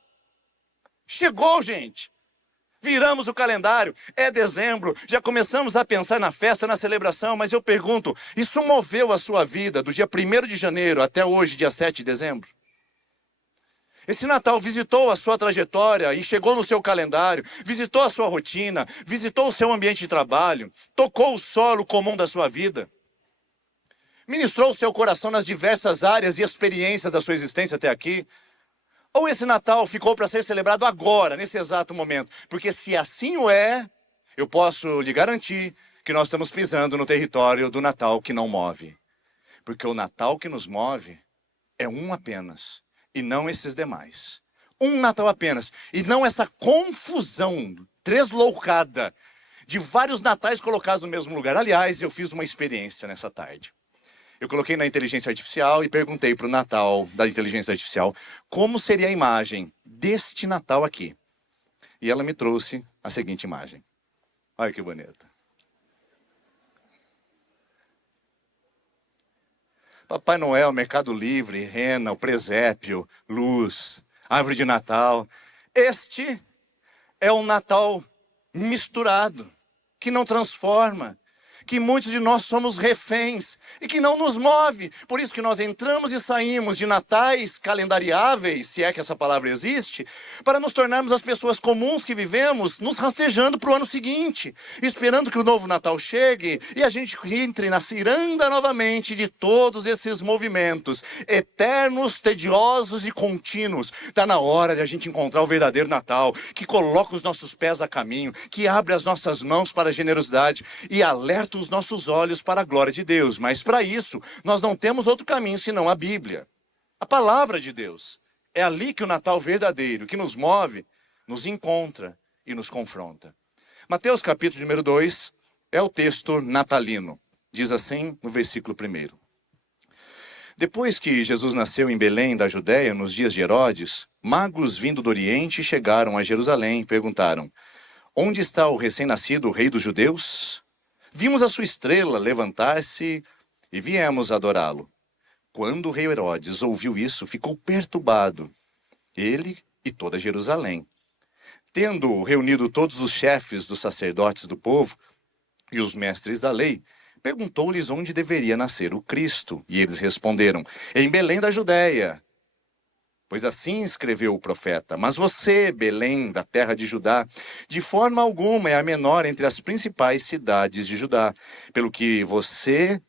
Chegou, gente. Viramos o calendário, é dezembro, já começamos a pensar na festa, na celebração, mas eu pergunto, isso moveu a sua vida do dia 1º de janeiro até hoje, dia 7 de dezembro? Esse Natal visitou a sua trajetória e chegou no seu calendário, visitou a sua rotina, visitou o seu ambiente de trabalho, tocou o solo comum da sua vida, ministrou o seu coração nas diversas áreas e experiências da sua existência até aqui? Ou esse Natal ficou para ser celebrado agora, nesse exato momento? Porque se assim o é, eu posso lhe garantir que nós estamos pisando no território do Natal que não move. Porque o Natal que nos move é um apenas, e não esses demais. Um Natal apenas, e não essa confusão tresloucada de vários natais colocados no mesmo lugar. Aliás, eu fiz uma experiência nessa tarde. Eu coloquei na inteligência artificial e perguntei para o Natal da inteligência artificial como seria a imagem deste Natal aqui. E ela me trouxe a seguinte imagem. Olha que bonita. Papai Noel, Mercado Livre, rena, o presépio, luz, árvore de Natal. Este é um Natal misturado, que não transforma, que muitos de nós somos reféns e que não nos move. Por isso que nós entramos e saímos de natais calendariáveis, se é que essa palavra existe, para nos tornarmos as pessoas comuns que vivemos, nos rastejando para o ano seguinte, esperando que o novo Natal chegue e a gente entre na ciranda novamente de todos esses movimentos eternos, tediosos e contínuos. Está na hora de a gente encontrar o verdadeiro Natal, que coloca os nossos pés a caminho, que abre as nossas mãos para a generosidade e alerta os nossos olhos para a glória de Deus. Mas para isso, nós não temos outro caminho senão a Bíblia. A palavra de Deus. É ali que o Natal verdadeiro, que nos move, nos encontra e nos confronta. Mateus capítulo número 2 é o texto natalino. Diz assim no versículo 1. Depois que Jesus nasceu em Belém da Judéia, nos dias de Herodes, magos vindo do Oriente chegaram a Jerusalém e perguntaram: onde está o recém-nascido rei dos judeus? Vimos a sua estrela levantar-se e viemos adorá-lo. Quando o rei Herodes ouviu isso, ficou perturbado, ele e toda Jerusalém. Tendo reunido todos os chefes dos sacerdotes do povo e os mestres da lei, perguntou-lhes onde deveria nascer o Cristo. E eles responderam: em Belém da Judéia. Pois assim escreveu o profeta: mas você, Belém, da terra de Judá, de forma alguma é a menor entre as principais cidades de Judá, pelo que você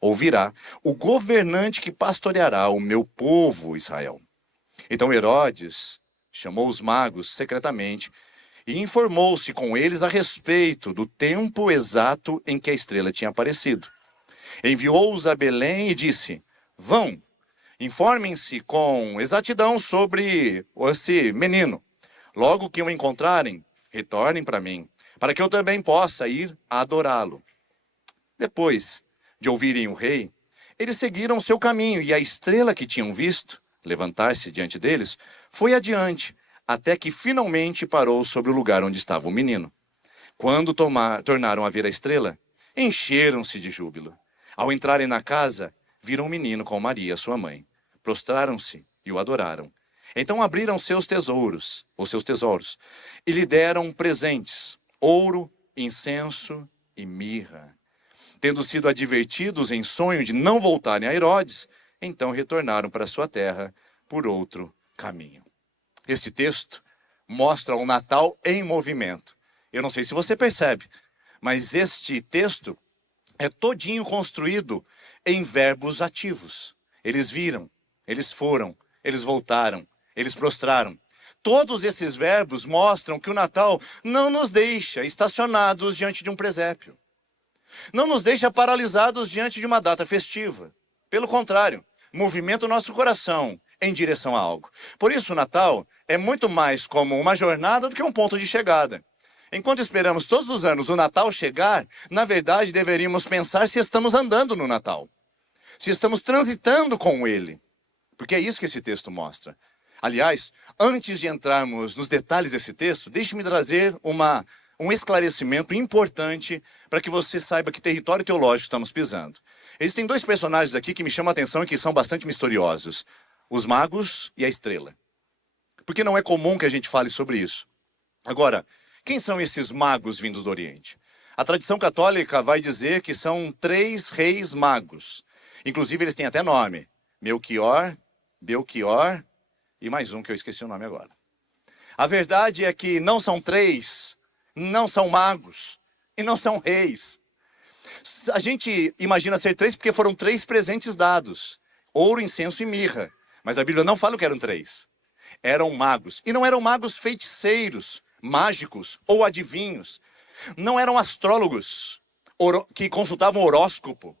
ouvirá o governante que pastoreará o meu povo Israel. Então Herodes chamou os magos secretamente e informou-se com eles a respeito do tempo exato em que a estrela tinha aparecido. Enviou-os a Belém e disse: vão, informem-se com exatidão sobre esse menino. Logo que o encontrarem, retornem para mim, para que eu também possa ir a adorá-lo. Depois de ouvirem o rei, eles seguiram seu caminho, e a estrela que tinham visto levantar-se diante deles foi adiante, até que finalmente parou sobre o lugar onde estava o menino. Quando tornaram a ver a estrela, encheram-se de júbilo. Ao entrarem na casa, viram o menino com Maria, sua mãe. Prostraram-se e o adoraram. Então abriram seus tesouros, e lhe deram presentes: ouro, incenso e mirra. Tendo sido advertidos em sonho de não voltarem a Herodes, então retornaram para sua terra por outro caminho. Este texto mostra o Natal em movimento. Eu não sei se você percebe, mas este texto é todinho construído em verbos ativos. Eles viram, eles foram, eles voltaram, eles prostraram. Todos esses verbos mostram que o Natal não nos deixa estacionados diante de um presépio. Não nos deixa paralisados diante de uma data festiva. Pelo contrário, movimenta o nosso coração em direção a algo. Por isso, o Natal é muito mais como uma jornada do que um ponto de chegada. Enquanto esperamos todos os anos o Natal chegar, na verdade deveríamos pensar se estamos andando no Natal, se estamos transitando com ele, porque é isso que esse texto mostra. Aliás, antes de entrarmos nos detalhes desse texto, deixe-me trazer um esclarecimento importante para que você saiba que território teológico estamos pisando. Existem dois personagens aqui que me chamam a atenção e que são bastante misteriosos: os magos e a estrela. Porque não é comum que a gente fale sobre isso. Agora, quem são esses magos vindos do Oriente? A tradição católica vai dizer que são 3 reis magos. Inclusive, eles têm até nome: Melquior, Belquior e mais um que eu esqueci o nome agora. A verdade é que não são 3, não são magos e não são reis. A gente imagina ser 3 porque foram 3 presentes dados: ouro, incenso e mirra. Mas a Bíblia não fala que eram 3. Eram magos. E não eram magos feiticeiros, mágicos ou adivinhos. Não eram astrólogos que consultavam horóscopo.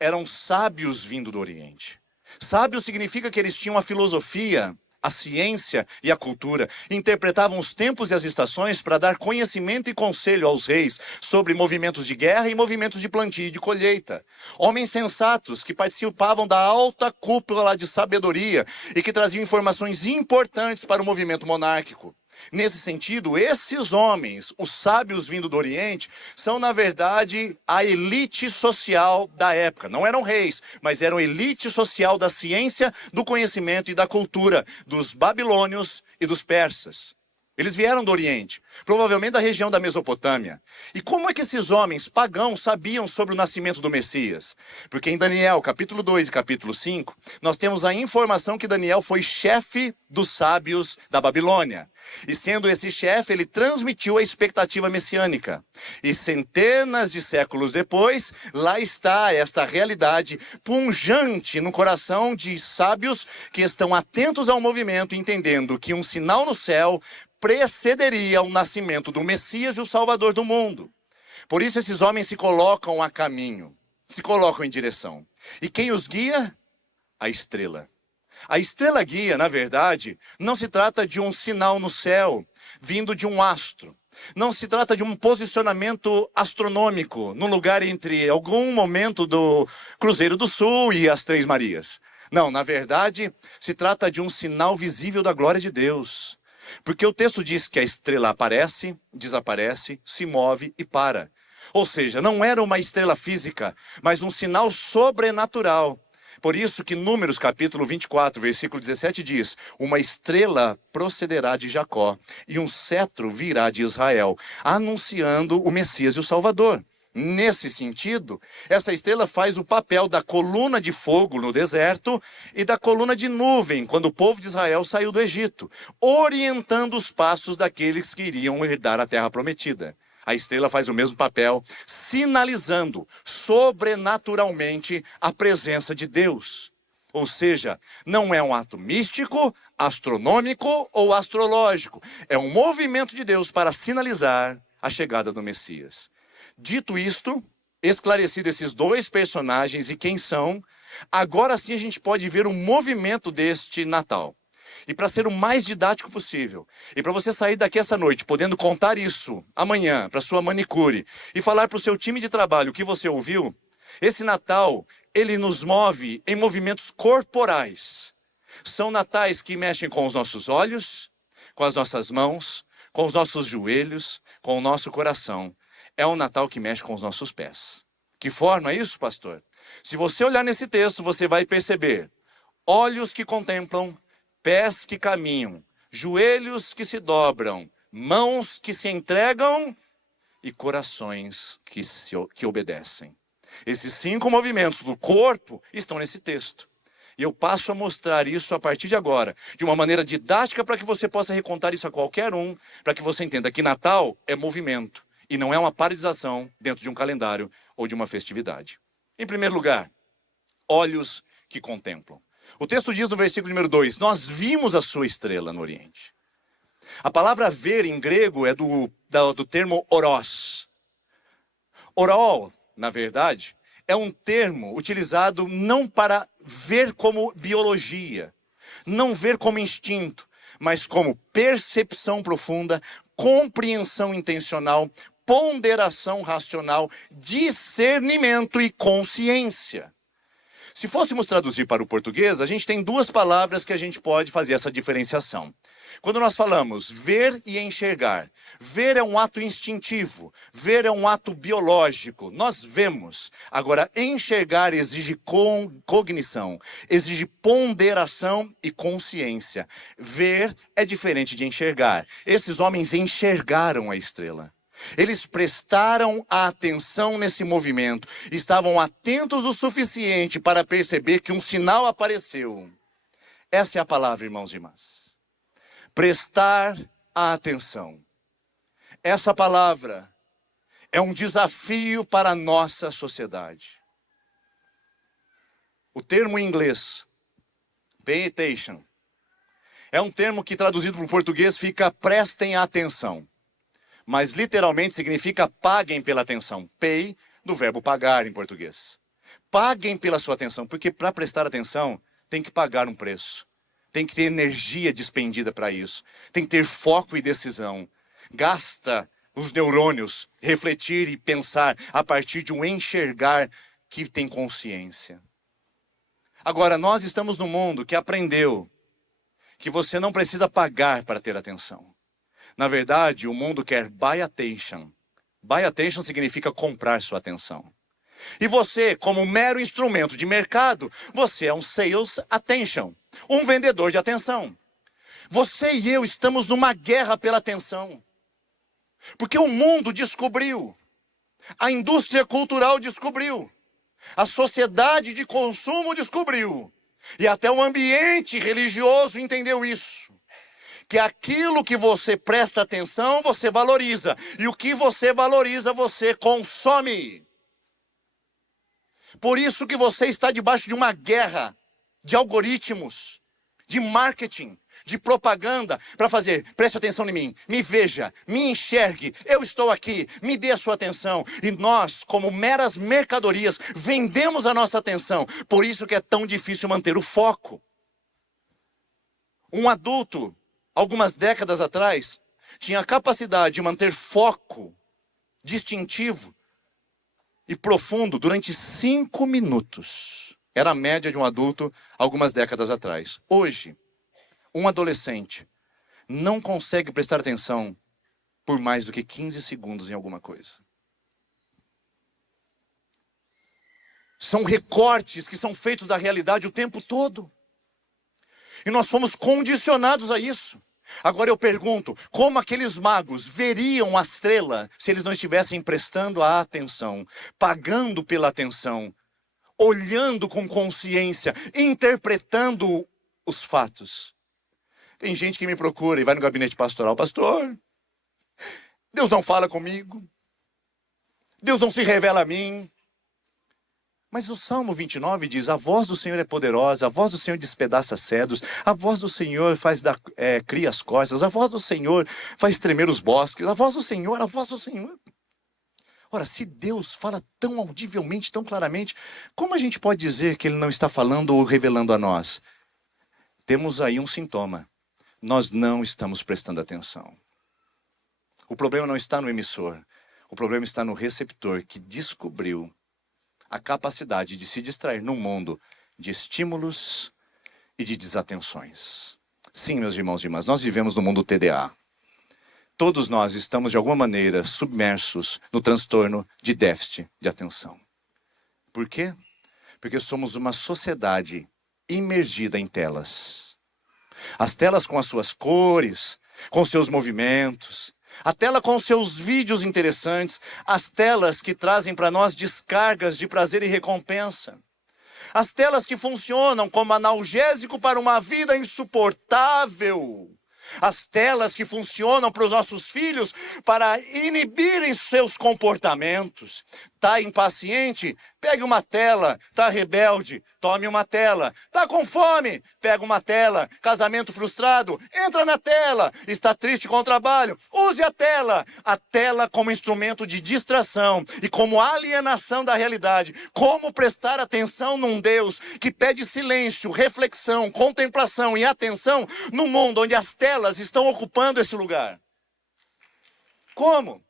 Eram sábios vindo do Oriente. Sábio significa que eles tinham a filosofia, a ciência e a cultura. Interpretavam os tempos e as estações para dar conhecimento e conselho aos reis sobre movimentos de guerra e movimentos de plantio e de colheita. Homens sensatos que participavam da alta cúpula de sabedoria e que traziam informações importantes para o movimento monárquico. Nesse sentido, esses homens, os sábios vindo do Oriente, são na verdade a elite social da época. Não eram reis, mas eram elite social da ciência, do conhecimento e da cultura dos babilônios e dos persas. Eles vieram do Oriente, provavelmente da região da Mesopotâmia. E como é que esses homens pagãos sabiam sobre o nascimento do Messias? Porque em Daniel, capítulo 2 e capítulo 5, nós temos a informação que Daniel foi chefe dos sábios da Babilônia. E sendo esse chefe, ele transmitiu a expectativa messiânica. E centenas de séculos depois, lá está esta realidade punjante no coração de sábios que estão atentos ao movimento, entendendo que um sinal no céu precederia o nascimento do Messias e o Salvador do mundo. Por isso esses homens se colocam a caminho, se colocam em direção. E quem os guia? A estrela. A estrela guia, na verdade, não se trata de um sinal no céu, vindo de um astro. Não se trata de um posicionamento astronômico, no lugar entre algum momento do Cruzeiro do Sul e as Três Marias. Não, na verdade, se trata de um sinal visível da glória de Deus. Porque o texto diz que a estrela aparece, desaparece, se move e para. Ou seja, não era uma estrela física, mas um sinal sobrenatural. Por isso que Números capítulo 24, versículo 17 diz: uma estrela procederá de Jacó e um cetro virá de Israel, anunciando o Messias e o Salvador. Nesse sentido, essa estrela faz o papel da coluna de fogo no deserto e da coluna de nuvem quando o povo de Israel saiu do Egito, orientando os passos daqueles que iriam herdar a terra prometida. A estrela faz o mesmo papel, sinalizando sobrenaturalmente a presença de Deus. Ou seja, não é um ato místico, astronômico ou astrológico. É um movimento de Deus para sinalizar a chegada do Messias. Dito isto, esclarecido esses dois personagens e quem são, agora sim a gente pode ver o movimento deste Natal. E para ser o mais didático possível, e para você sair daqui essa noite podendo contar isso amanhã para sua manicure e falar para o seu time de trabalho o que você ouviu, esse Natal, ele nos move em movimentos corporais. São natais que mexem com os nossos olhos, com as nossas mãos, com os nossos joelhos, com o nosso coração. É um Natal que mexe com os nossos pés. Que forma é isso, pastor? Se você olhar nesse texto, você vai perceber olhos que contemplam, pés que caminham, joelhos que se dobram, mãos que se entregam e corações que obedecem. Esses 5 movimentos do corpo estão nesse texto. E eu passo a mostrar isso a partir de agora, de uma maneira didática para que você possa recontar isso a qualquer um, para que você entenda que Natal é movimento e não é uma paralisação dentro de um calendário ou de uma festividade. Em primeiro lugar, olhos que contemplam. O texto diz no versículo número 2, nós vimos a sua estrela no Oriente. A palavra ver em grego é do termo oros. Orol, na verdade, é um termo utilizado não para ver como biologia, Não ver como instinto, mas como percepção profunda, compreensão intencional, ponderação racional, discernimento e consciência. Se fôssemos traduzir para o português, a gente tem duas palavras que a gente pode fazer essa diferenciação. Quando nós falamos ver e enxergar, ver é um ato instintivo, ver é um ato biológico, nós vemos. Agora, enxergar exige cognição, exige ponderação e consciência. Ver é diferente de enxergar. Esses homens enxergaram a estrela. Eles prestaram atenção nesse movimento, estavam atentos o suficiente para perceber que um sinal apareceu. Essa é a palavra, irmãos e irmãs. Prestar atenção. Essa palavra é um desafio para a nossa sociedade. O termo em inglês, pay attention, é um termo que traduzido para o português fica prestem atenção. Mas literalmente significa paguem pela atenção. Pay, do verbo pagar em português. Paguem pela sua atenção, porque para prestar atenção tem que pagar um preço. Tem que ter energia despendida para isso. Tem que ter foco e decisão. Gasta os neurônios, refletir e pensar a partir de um enxergar que tem consciência. Agora, nós estamos num mundo que aprendeu que você não precisa pagar para ter atenção. Na verdade, o mundo quer buy attention. Buy attention significa comprar sua atenção. E você, como mero instrumento de mercado, você é um sales attention, um vendedor de atenção. Você e eu estamos numa guerra pela atenção. Porque o mundo descobriu, a indústria cultural descobriu, a sociedade de consumo descobriu, e até o ambiente religioso entendeu isso. Que aquilo que você presta atenção, você valoriza. E o que você valoriza, você consome. Por isso que você está debaixo de uma guerra de algoritmos, de marketing, de propaganda, para fazer, preste atenção em mim, me veja, me enxergue, eu estou aqui, me dê a sua atenção. E nós, como meras mercadorias, vendemos a nossa atenção. Por isso que é tão difícil manter o foco. Um adulto, algumas décadas atrás, tinha a capacidade de manter foco distintivo e profundo durante 5 minutos. Era a média de um adulto algumas décadas atrás. Hoje, um adolescente não consegue prestar atenção por mais do que 15 segundos em alguma coisa. São recortes que são feitos da realidade o tempo todo. E nós fomos condicionados a isso. Agora eu pergunto, como aqueles magos veriam a estrela se eles não estivessem prestando a atenção, pagando pela atenção, olhando com consciência, interpretando os fatos? Tem gente que me procura e vai no gabinete pastoral. Pastor, Deus não fala comigo. Deus não se revela a mim. Mas o Salmo 29 diz, a voz do Senhor é poderosa, a voz do Senhor despedaça cedros, a voz do Senhor cria as costas, a voz do Senhor faz tremer os bosques, a voz do Senhor, a voz do Senhor. Ora, se Deus fala tão audivelmente, tão claramente, como a gente pode dizer que Ele não está falando ou revelando a nós? Temos aí um sintoma. Nós não estamos prestando atenção. O problema não está no emissor, o problema está no receptor que descobriu a capacidade de se distrair num mundo de estímulos e de desatenções. Sim, meus irmãos e irmãs, nós vivemos no mundo TDA. Todos nós estamos, de alguma maneira, submersos no transtorno de déficit de atenção. Por quê? Porque somos uma sociedade imergida em telas. As telas com as suas cores, com seus movimentos, a tela com seus vídeos interessantes, as telas que trazem para nós descargas de prazer e recompensa. As telas que funcionam como analgésico para uma vida insuportável. As telas que funcionam para os nossos filhos para inibirem seus comportamentos. Tá impaciente? Pegue uma tela. Tá rebelde? tome uma tela. Tá com fome? Pega uma tela. Casamento frustrado? Entra na tela. Está triste com o trabalho? Use a tela. A tela como instrumento de distração e como alienação da realidade. Como prestar atenção num Deus que pede silêncio, reflexão, contemplação e atenção no mundo onde as telas estão ocupando esse lugar. Como?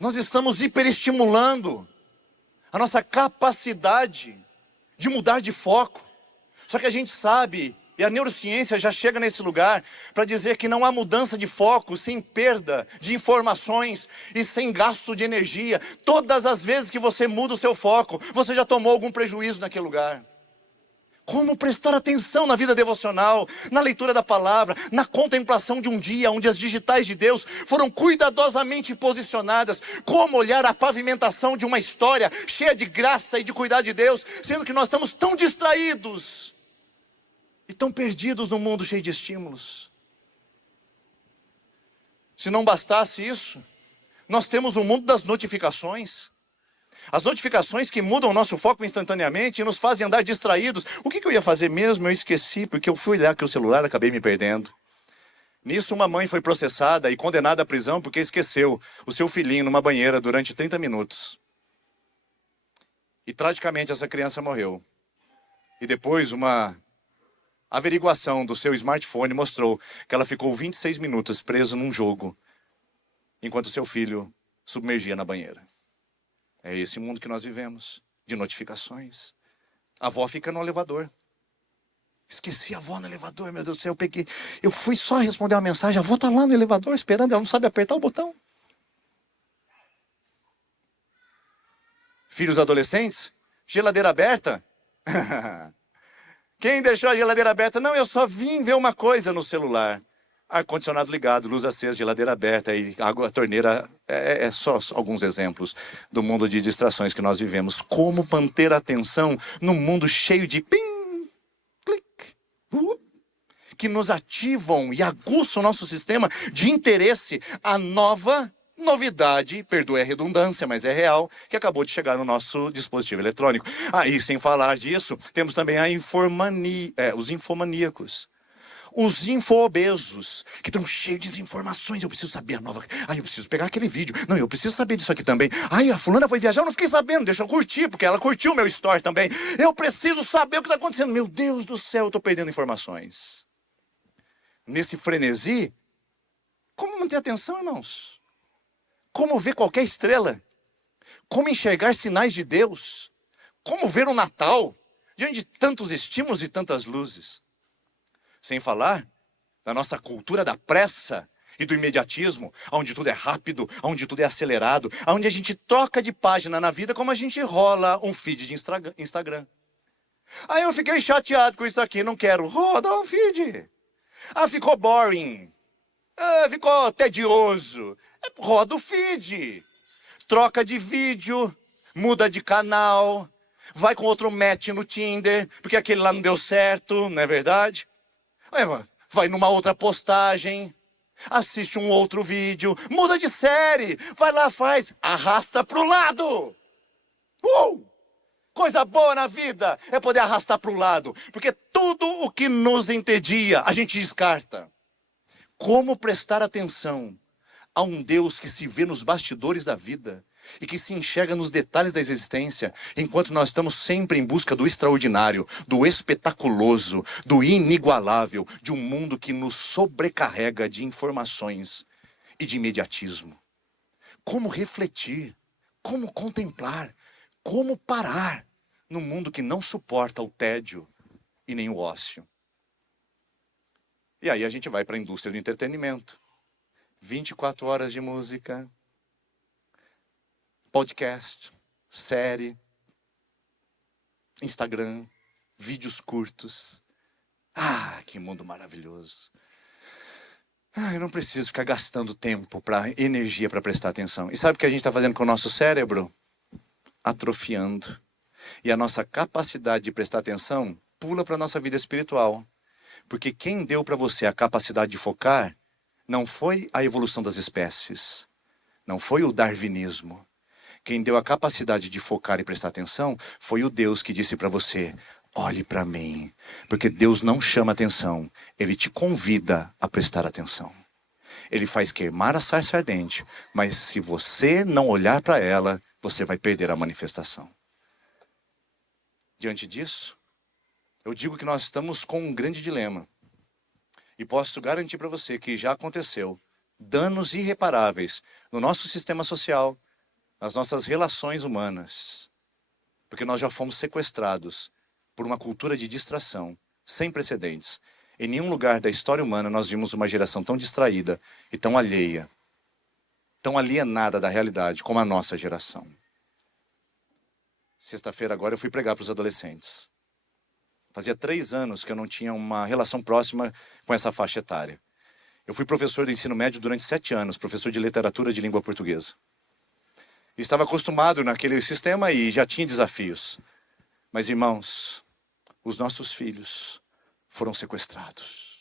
Nós estamos hiperestimulando a nossa capacidade de mudar de foco. Só que a gente sabe, e a neurociência já chega nesse lugar, para dizer que não há mudança de foco sem perda de informações e sem gasto de energia. Todas as vezes que você muda o seu foco, você já tomou algum prejuízo naquele lugar. Como prestar atenção na vida devocional, na leitura da palavra, na contemplação de um dia onde as digitais de Deus foram cuidadosamente posicionadas. Como olhar a pavimentação de uma história cheia de graça e de cuidado de Deus, sendo que nós estamos tão distraídos e tão perdidos num mundo cheio de estímulos. Se não bastasse isso, nós temos o mundo das notificações. As notificações que mudam o nosso foco instantaneamente e nos fazem andar distraídos. O que eu ia fazer mesmo? Eu esqueci, porque eu fui olhar aqui o celular e acabei me perdendo. Nisso, uma mãe foi processada e condenada à prisão porque esqueceu o seu filhinho numa banheira durante 30 minutos. E tragicamente essa criança morreu. E depois uma averiguação do seu smartphone mostrou que ela ficou 26 minutos presa num jogo, enquanto seu filho submergia na banheira. É esse mundo que nós vivemos, de notificações. A avó fica no elevador. Esqueci a avó no elevador, meu Deus do céu. Eu fui só responder uma mensagem, a avó está lá no elevador esperando, ela não sabe apertar o botão. Filhos adolescentes, geladeira aberta. Quem deixou a geladeira aberta? Não, eu só vim ver uma coisa no celular. Ar-condicionado ligado, luz acesa, geladeira aberta e água, torneira. É só alguns exemplos do mundo de distrações que nós vivemos. Como manter a atenção num mundo cheio de ping, clique, que nos ativam e aguçam o nosso sistema de interesse a nova novidade, perdoe a redundância, mas é real, que acabou de chegar no nosso dispositivo eletrônico. Aí, sem falar disso, temos também os infomaníacos. Os infoobesos, que estão cheios de informações. Eu preciso saber a nova... eu preciso pegar aquele vídeo. Não, eu preciso saber disso aqui também. A fulana foi viajar, eu não fiquei sabendo. Deixa eu curtir, porque ela curtiu o meu story também. Eu preciso saber o que está acontecendo. Meu Deus do céu, eu estou perdendo informações. Nesse frenesi, como manter atenção, irmãos? Como ver qualquer estrela? Como enxergar sinais de Deus? Como ver o Natal diante de tantos estímulos e tantas luzes? Sem falar da nossa cultura da pressa e do imediatismo, onde tudo é rápido, onde tudo é acelerado, onde a gente troca de página na vida como a gente rola um feed de Instagram. Aí eu fiquei chateado com isso aqui, não quero. Roda um feed. Ficou boring. Ficou tedioso. Roda o feed. Troca de vídeo, muda de canal, vai com outro match no Tinder, porque aquele lá não deu certo, não é verdade? Vai numa outra postagem, assiste um outro vídeo, muda de série, vai lá, faz, arrasta pro lado. Coisa boa na vida é poder arrastar pro lado, porque tudo o que nos entedia, a gente descarta. Como prestar atenção a um Deus que se vê nos bastidores da vida e que se enxerga nos detalhes da existência, enquanto nós estamos sempre em busca do extraordinário, do espetaculoso, do inigualável, de um mundo que nos sobrecarrega de informações e de imediatismo. Como refletir, como contemplar, como parar num mundo que não suporta o tédio e nem o ócio. E aí a gente vai para a indústria do entretenimento. 24 horas de música, podcast, série, Instagram, vídeos curtos. Que mundo maravilhoso. Eu não preciso ficar gastando tempo, energia para prestar atenção. E sabe o que a gente está fazendo com o nosso cérebro? Atrofiando. E a nossa capacidade de prestar atenção pula para a nossa vida espiritual. Porque quem deu para você a capacidade de focar não foi a evolução das espécies, não foi o darwinismo. Quem deu a capacidade de focar e prestar atenção foi o Deus que disse para você: olhe para mim. Porque Deus não chama atenção, Ele te convida a prestar atenção. Ele faz queimar a sarça ardente, mas se você não olhar para ela, você vai perder a manifestação. Diante disso, eu digo que nós estamos com um grande dilema. E posso garantir para você que já aconteceu danos irreparáveis no nosso sistema social, nas nossas relações humanas. Porque nós já fomos sequestrados por uma cultura de distração sem precedentes. Em nenhum lugar da história humana nós vimos uma geração tão distraída e tão alheia, tão alienada da realidade como a nossa geração. Sexta-feira agora eu fui pregar para os adolescentes. Fazia 3 anos que eu não tinha uma relação próxima com essa faixa etária. Eu fui professor do ensino médio durante 7 anos, professor de literatura de língua portuguesa. Estava acostumado naquele sistema e já tinha desafios. Mas, irmãos, os nossos filhos foram sequestrados.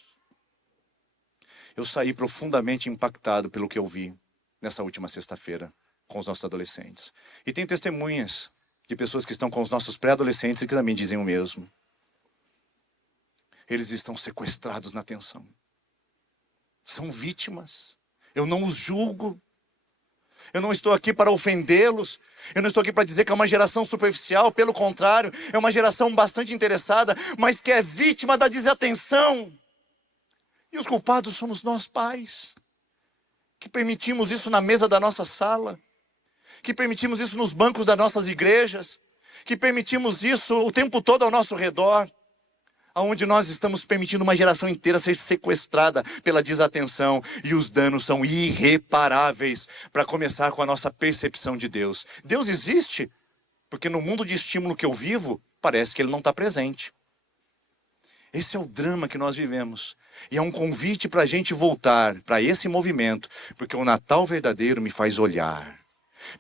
Eu saí profundamente impactado pelo que eu vi nessa última sexta-feira com os nossos adolescentes. E tem testemunhas de pessoas que estão com os nossos pré-adolescentes e que também dizem o mesmo. Eles estão sequestrados na tensão. São vítimas. Eu não os julgo. Eu não estou aqui para ofendê-los. Eu não estou aqui para dizer que é uma geração superficial. Pelo contrário, é uma geração bastante interessada, mas que é vítima da desatenção. E os culpados somos nós, pais, que permitimos isso na mesa da nossa sala, que permitimos isso nos bancos das nossas igrejas, que permitimos isso o tempo todo ao nosso redor, onde nós estamos permitindo uma geração inteira ser sequestrada pela desatenção, e os danos são irreparáveis, para começar com a nossa percepção de Deus. Deus existe, porque no mundo de estímulo que eu vivo, parece que Ele não está presente. Esse é o drama que nós vivemos, e é um convite para a gente voltar para esse movimento, porque o Natal verdadeiro me faz olhar,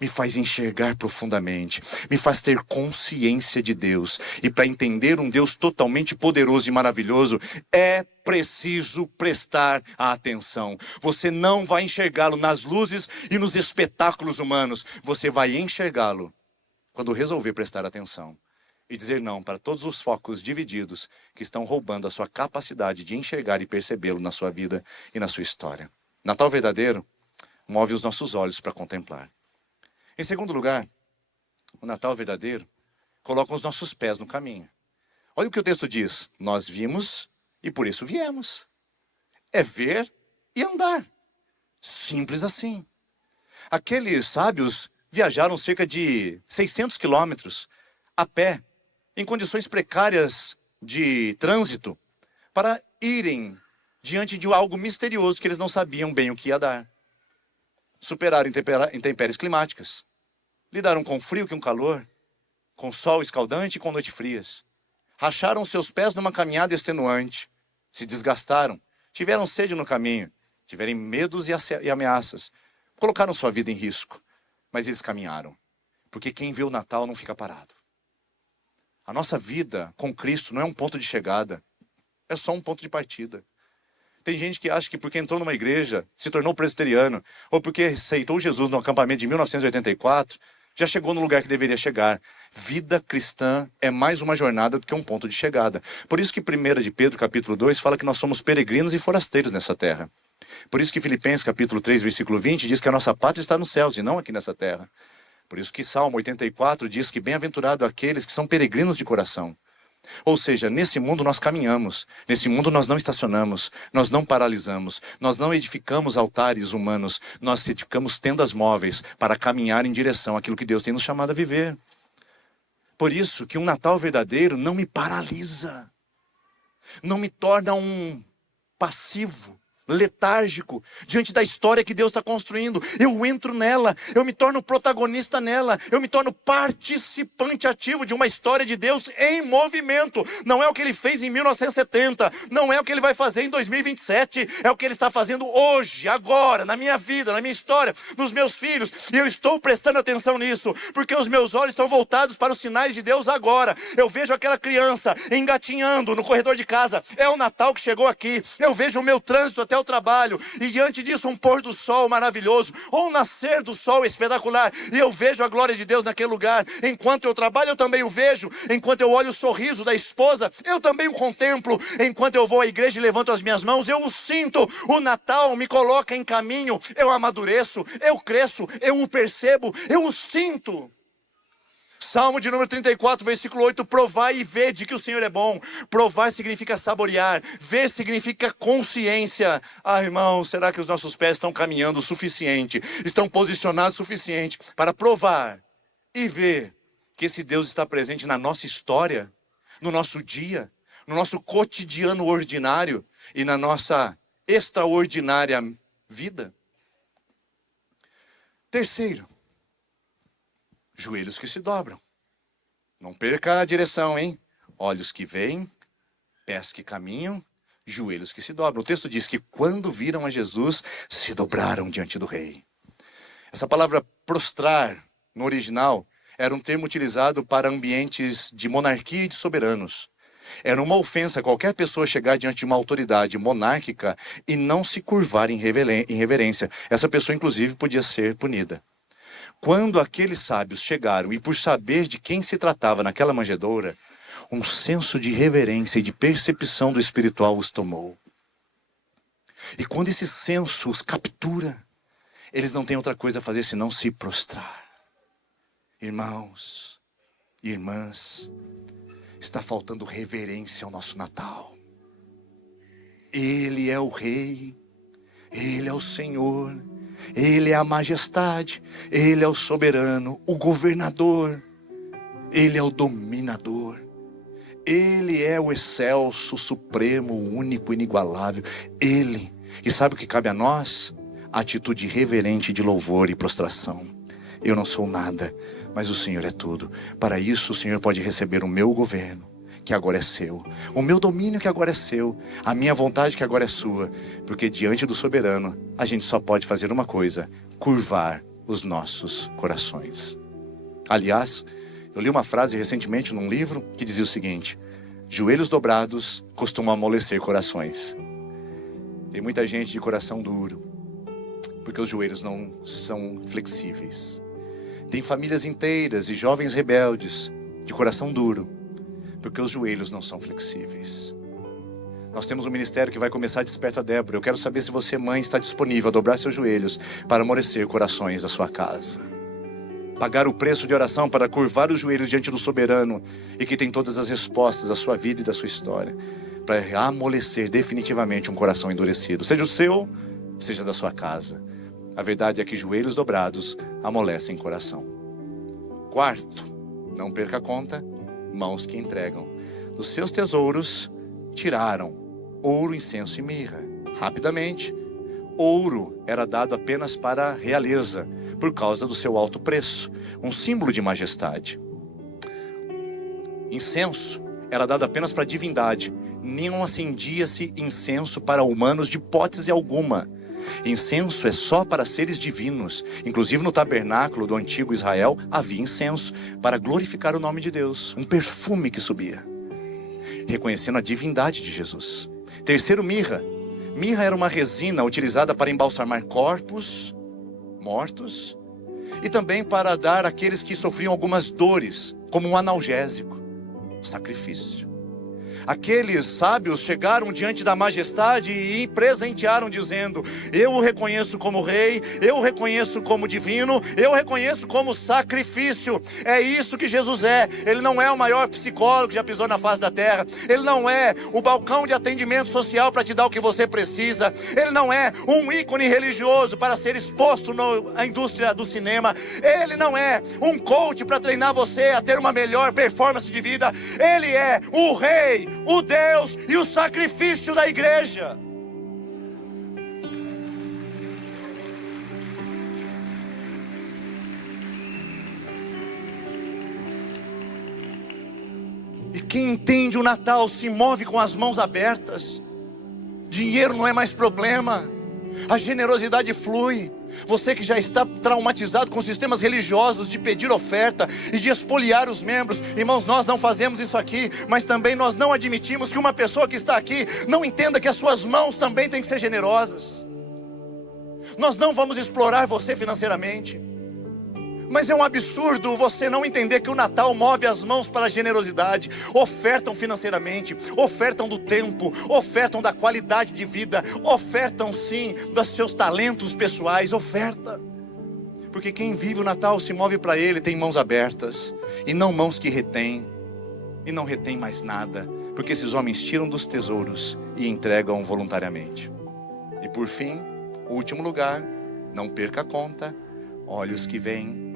me faz enxergar profundamente, me faz ter consciência de Deus. E para entender um Deus totalmente poderoso e maravilhoso, é preciso prestar atenção. Você não vai enxergá-lo nas luzes e nos espetáculos humanos. Você vai enxergá-lo quando resolver prestar atenção e dizer não para todos os focos divididos que estão roubando a sua capacidade de enxergar e percebê-lo na sua vida e na sua história. Natal verdadeiro move os nossos olhos para contemplar. Em segundo lugar, o Natal verdadeiro coloca os nossos pés no caminho. Olha o que o texto diz: nós vimos e por isso viemos. É ver e andar. Simples assim. Aqueles sábios viajaram cerca de 600 quilômetros a pé, em condições precárias de trânsito, para irem diante de algo misterioso que eles não sabiam bem o que ia dar. Superaram intempéries climáticas. Lidaram com frio e com calor, com sol escaldante e com noites frias. Racharam seus pés numa caminhada extenuante. Se desgastaram, tiveram sede no caminho, tiveram medos e ameaças. Colocaram sua vida em risco, mas eles caminharam. Porque quem vê o Natal não fica parado. A nossa vida com Cristo não é um ponto de chegada, é só um ponto de partida. Tem gente que acha que porque entrou numa igreja, se tornou presbiteriano, ou porque aceitou Jesus no acampamento de 1984, já chegou no lugar que deveria chegar. Vida cristã é mais uma jornada do que um ponto de chegada. Por isso que 1 de Pedro, capítulo 2, fala que nós somos peregrinos e forasteiros nessa terra. Por isso que Filipenses, capítulo 3, versículo 20, diz que a nossa pátria está nos céus e não aqui nessa terra. Por isso que Salmo 84 diz que bem-aventurado aqueles que são peregrinos de coração. Ou seja, nesse mundo nós caminhamos, nesse mundo nós não estacionamos, nós não paralisamos, nós não edificamos altares humanos, nós edificamos tendas móveis para caminhar em direção àquilo que Deus tem nos chamado a viver. Por isso que um Natal verdadeiro não me paralisa, não me torna um passivo, letárgico, diante da história que Deus está construindo. Eu entro nela, eu me torno protagonista nela, eu me torno participante ativo de uma história de Deus em movimento. Não é o que ele fez em 1970, não é o que ele vai fazer em 2027, é o que ele está fazendo hoje, agora, na minha vida, na minha história, nos meus filhos. E eu estou prestando atenção nisso, porque os meus olhos estão voltados para os sinais de Deus agora. Eu vejo aquela criança engatinhando no corredor de casa, é o Natal que chegou aqui. Eu vejo o meu trânsito até o trabalho, e diante disso um pôr do sol maravilhoso, ou um nascer do sol espetacular, e eu vejo a glória de Deus naquele lugar. Enquanto eu trabalho, eu também o vejo. Enquanto eu olho o sorriso da esposa, eu também o contemplo. Enquanto eu vou à igreja e levanto as minhas mãos, eu o sinto. O Natal me coloca em caminho, eu amadureço, eu cresço, eu o percebo, eu o sinto. Salmo de número 34, versículo 8, provai e vede que o Senhor é bom. Provar significa saborear, ver significa consciência. Ah, irmão, será que os nossos pés estão caminhando o suficiente, estão posicionados o suficiente para provar e ver que esse Deus está presente na nossa história, no nosso dia, no nosso cotidiano ordinário e na nossa extraordinária vida? Terceiro, joelhos que se dobram. Não perca a direção, hein? Olhos que veem, pés que caminham, joelhos que se dobram. O texto diz que quando viram a Jesus, se dobraram diante do rei. Essa palavra prostrar, no original, era um termo utilizado para ambientes de monarquia e de soberanos. Era uma ofensa qualquer pessoa chegar diante de uma autoridade monárquica e não se curvar em reverência. Essa pessoa, inclusive, podia ser punida. Quando aqueles sábios chegaram e por saber de quem se tratava naquela manjedoura, um senso de reverência e de percepção do espiritual os tomou. E quando esse senso os captura, eles não têm outra coisa a fazer senão se prostrar. Irmãos, irmãs, está faltando reverência ao nosso Natal. Ele é o Rei, Ele é o Senhor, Ele é a majestade, Ele é o soberano, o governador, Ele é o dominador, Ele é o excelso, supremo, único, inigualável, Ele. E sabe o que cabe a nós? A atitude reverente de louvor e prostração. Eu não sou nada, mas o Senhor é tudo. Para isso o Senhor pode receber o meu governo, que agora é seu, o meu domínio, que agora é seu, a minha vontade, que agora é sua, porque diante do soberano a gente só pode fazer uma coisa: curvar os nossos corações. Aliás, eu li uma frase recentemente num livro que dizia o seguinte: joelhos dobrados costumam amolecer corações. Tem muita gente de coração duro, porque os joelhos não são flexíveis. Tem famílias inteiras e jovens rebeldes de coração duro, porque os joelhos não são flexíveis. Nós temos um ministério que vai começar a Desperta Débora. Eu quero saber se você, mãe, está disponível a dobrar seus joelhos para amolecer corações da sua casa. Pagar o preço de oração para curvar os joelhos diante do soberano e que tem todas as respostas da sua vida e da sua história, para amolecer definitivamente um coração endurecido, seja o seu, seja da sua casa. A verdade é que joelhos dobrados amolecem coração. Quarto, não perca a conta, mãos que entregam. Dos seus tesouros tiraram ouro, incenso e mirra. Rapidamente, ouro era dado apenas para a realeza, por causa do seu alto preço, um símbolo de majestade. Incenso era dado apenas para a divindade. Não acendia-se incenso para humanos de hipótese alguma. Incenso é só para seres divinos. Inclusive no tabernáculo do antigo Israel havia incenso para glorificar o nome de Deus, um perfume que subia, reconhecendo a divindade de Jesus. Terceiro, mirra. Mirra era uma resina utilizada para embalsamar corpos mortos e também para dar àqueles que sofriam algumas dores, como um analgésico, sacrifício. Aqueles sábios chegaram diante da majestade e presentearam dizendo: eu o reconheço como rei, eu o reconheço como divino, eu o reconheço como sacrifício. É isso que Jesus é. Ele não é o maior psicólogo que já pisou na face da terra. Ele não é o balcão de atendimento social para te dar o que você precisa. Ele não é um ícone religioso para ser exposto na indústria do cinema. Ele não é um coach para treinar você a ter uma melhor performance de vida. Ele é o rei, o Deus e o sacrifício da igreja. E quem entende o Natal se move com as mãos abertas. Dinheiro não é mais problema. A generosidade flui. Você que já está traumatizado com sistemas religiosos de pedir oferta e de espoliar os membros. Irmãos, nós não fazemos isso aqui, mas também nós não admitimos que uma pessoa que está aqui não entenda que as suas mãos também têm que ser generosas. Nós não vamos explorar você financeiramente, mas é um absurdo você não entender que o Natal move as mãos para a generosidade. Ofertam financeiramente, ofertam do tempo, ofertam da qualidade de vida, ofertam sim dos seus talentos pessoais, oferta. Porque quem vive o Natal se move para ele, tem mãos abertas, e não mãos que retêm, e não retém mais nada, porque esses homens tiram dos tesouros e entregam voluntariamente. E por fim, o último lugar, não perca a conta: olhos que veem,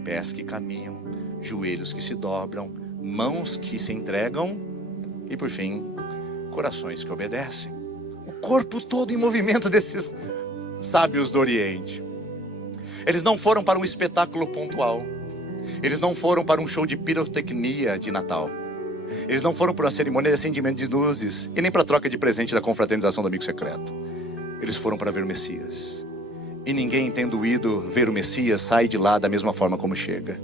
pés que caminham, joelhos que se dobram, mãos que se entregam e por fim, corações que obedecem. O corpo todo em movimento desses sábios do Oriente. Eles não foram para um espetáculo pontual. Eles não foram para um show de pirotecnia de Natal. Eles não foram para uma cerimônia de acendimento de luzes e nem para a troca de presente da confraternização do amigo secreto. Eles foram para ver o Messias. E ninguém tendo ido ver o Messias sai de lá da mesma forma como chega.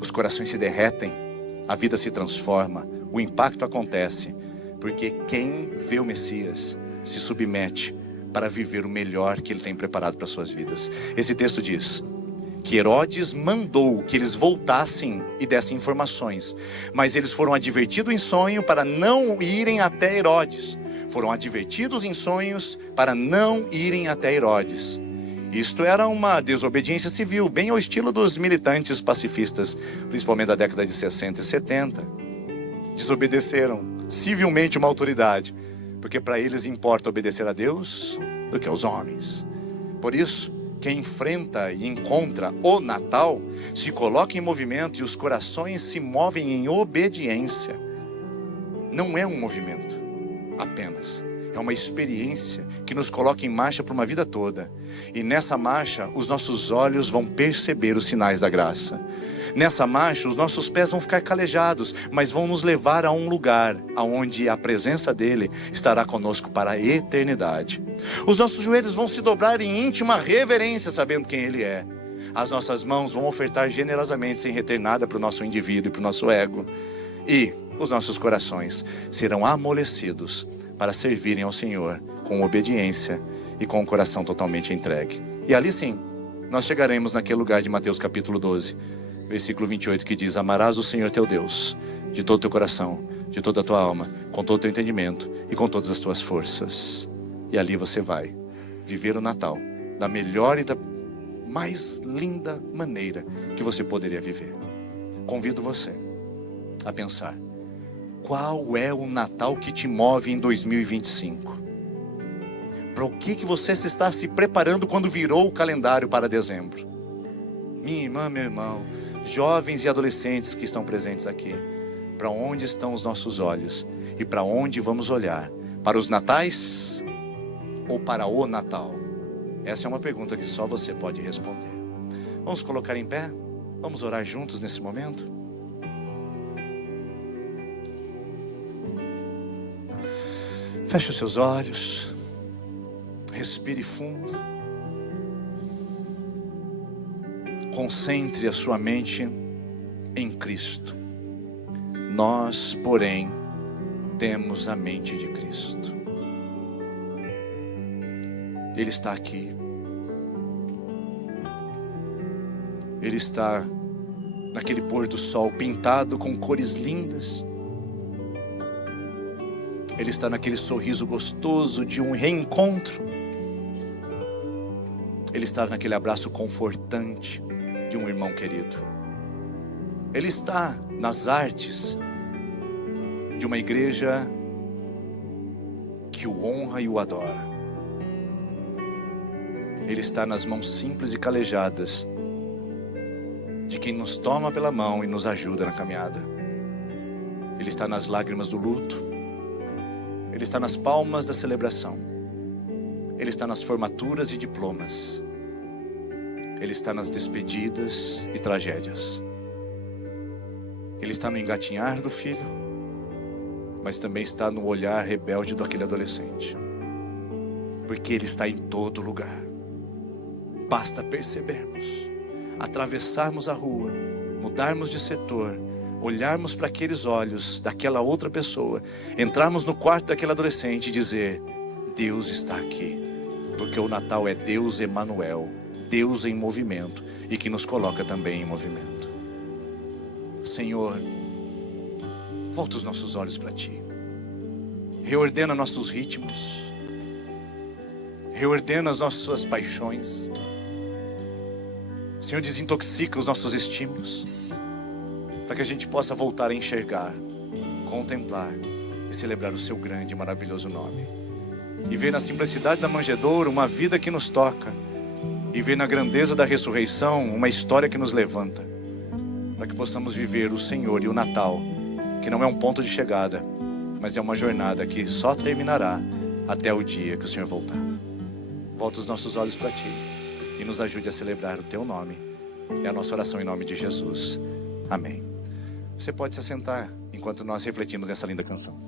Os corações se derretem, a vida se transforma, o impacto acontece, porque quem vê o Messias se submete para viver o melhor que ele tem preparado para suas vidas. Esse texto diz que Herodes mandou que eles voltassem e dessem informações, mas eles foram advertidos em sonho para não irem até Herodes. Foram advertidos em sonhos para não irem até Herodes. Isto era uma desobediência civil, bem ao estilo dos militantes pacifistas, principalmente da década de 60 e 70. Desobedeceram civilmente uma autoridade, porque para eles importa obedecer a Deus do que aos homens. Por isso, quem enfrenta e encontra o Natal se coloca em movimento e os corações se movem em obediência. Não é um movimento apenas, é uma experiência que nos coloca em marcha por uma vida toda. E nessa marcha, os nossos olhos vão perceber os sinais da graça. Nessa marcha, os nossos pés vão ficar calejados, mas vão nos levar a um lugar onde a presença dele estará conosco para a eternidade. Os nossos joelhos vão se dobrar em íntima reverência, sabendo quem ele é. As nossas mãos vão ofertar generosamente, sem reter nada para o nosso indivíduo e para o nosso ego. E os nossos corações serão amolecidos para servirem ao Senhor com obediência e com o coração totalmente entregue. E ali sim, nós chegaremos naquele lugar de Mateus capítulo 12, versículo 28, que diz: amarás o Senhor teu Deus de todo o teu coração, de toda a tua alma, com todo o teu entendimento e com todas as tuas forças. E ali você vai viver o Natal da melhor e da mais linda maneira que você poderia viver. Convido você a pensar: qual é o Natal que te move em 2025? Para o que você se está se preparando quando virou o calendário para dezembro? Minha irmã, meu irmão, jovens e adolescentes que estão presentes aqui, para onde estão os nossos olhos? E para onde vamos olhar? Para os natais ou para o Natal? Essa é uma pergunta que só você pode responder. Vamos colocar em pé? Vamos orar juntos nesse momento? Feche os seus olhos, respire fundo, concentre a sua mente em Cristo. Nós, porém, temos a mente de Cristo. Ele está aqui. Ele está naquele pôr do sol pintado com cores lindas. Ele está naquele sorriso gostoso de um reencontro. Ele está naquele abraço confortante de um irmão querido. Ele está nas artes de uma igreja que o honra e o adora. Ele está nas mãos simples e calejadas de quem nos toma pela mão e nos ajuda na caminhada. Ele está nas lágrimas do luto. Ele está nas palmas da celebração. Ele está nas formaturas e diplomas. Ele está nas despedidas e tragédias. Ele está no engatinhar do filho. mas também está no olhar rebelde daquele adolescente. Porque Ele está em todo lugar. Basta percebermos, atravessarmos a rua, mudarmos de setor, olharmos para aqueles olhos daquela outra pessoa, entrarmos no quarto daquele adolescente e dizer: Deus está aqui. Porque o Natal é Deus Emanuel, Deus em movimento, e que nos coloca também em movimento. Senhor, volta os nossos olhos para Ti. Reordena nossos ritmos. Reordena as nossas paixões. Senhor, desintoxica os nossos estímulos, para que a gente possa voltar a enxergar, contemplar e celebrar o Seu grande e maravilhoso nome. E ver na simplicidade da manjedoura uma vida que nos toca, e ver na grandeza da ressurreição uma história que nos levanta, para que possamos viver o Senhor e o Natal, que não é um ponto de chegada, mas é uma jornada que só terminará até o dia que o Senhor voltar. Volta os nossos olhos para Ti e nos ajude a celebrar o Teu nome. É a nossa oração em nome de Jesus. Amém. Você pode se assentar enquanto nós refletimos nessa linda canção.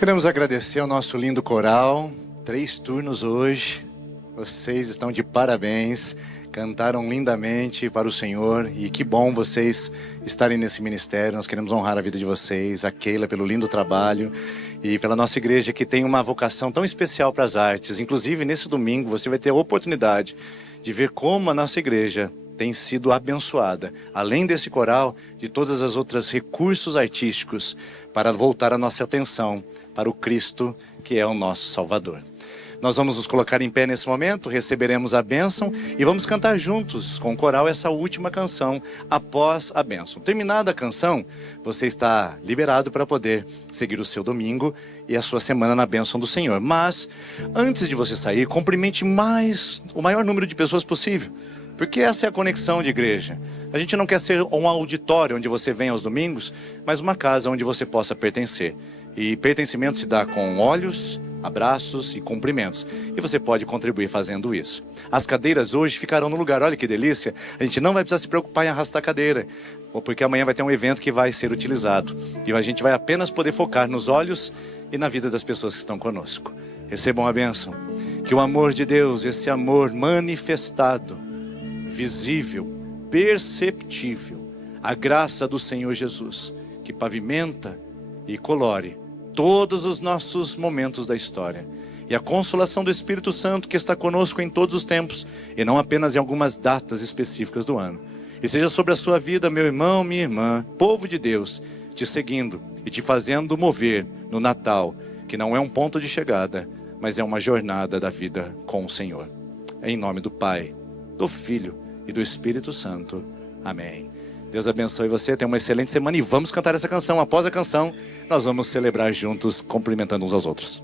Queremos agradecer ao nosso lindo coral, 3 turnos hoje, vocês estão de parabéns, cantaram lindamente para o Senhor e que bom vocês estarem nesse ministério. Nós queremos honrar a vida de vocês, a Keila pelo lindo trabalho e pela nossa igreja que tem uma vocação tão especial para as artes. Inclusive nesse domingo você vai ter a oportunidade de ver como a nossa igreja tem sido abençoada, além desse coral, de todas as outras recursos artísticos para voltar a nossa atenção para o Cristo que é o nosso Salvador. Nós vamos nos colocar em pé nesse momento, receberemos a bênção e vamos cantar juntos com o coral essa última canção após a bênção. Terminada a canção, você está liberado para poder seguir o seu domingo e a sua semana na bênção do Senhor. Mas, antes de você sair, cumprimente o maior número de pessoas possível. Porque essa é a conexão de igreja. A gente não quer ser um auditório onde você vem aos domingos, mas uma casa onde você possa pertencer. E pertencimento se dá com olhos, abraços e cumprimentos. E você pode contribuir fazendo isso. As cadeiras hoje ficarão no lugar. Olha que delícia. A gente não vai precisar se preocupar em arrastar a cadeira. Ou porque amanhã vai ter um evento que vai ser utilizado. E a gente vai apenas poder focar nos olhos e na vida das pessoas que estão conosco. Recebam a bênção. Que o amor de Deus, esse amor manifestado, visível, perceptível, a graça do Senhor Jesus, que pavimenta e colore todos os nossos momentos da história, e a consolação do Espírito Santo que está conosco em todos os tempos, e não apenas em algumas datas específicas do ano. E seja sobre a sua vida, meu irmão, minha irmã, povo de Deus, te seguindo e te fazendo mover no Natal, que não é um ponto de chegada, mas é uma jornada da vida com o Senhor. Em nome do Pai, do Filho e do Espírito Santo. Amém. Deus abençoe você, tenha uma excelente semana e vamos cantar essa canção. Após a canção, nós vamos celebrar juntos, cumprimentando uns aos outros.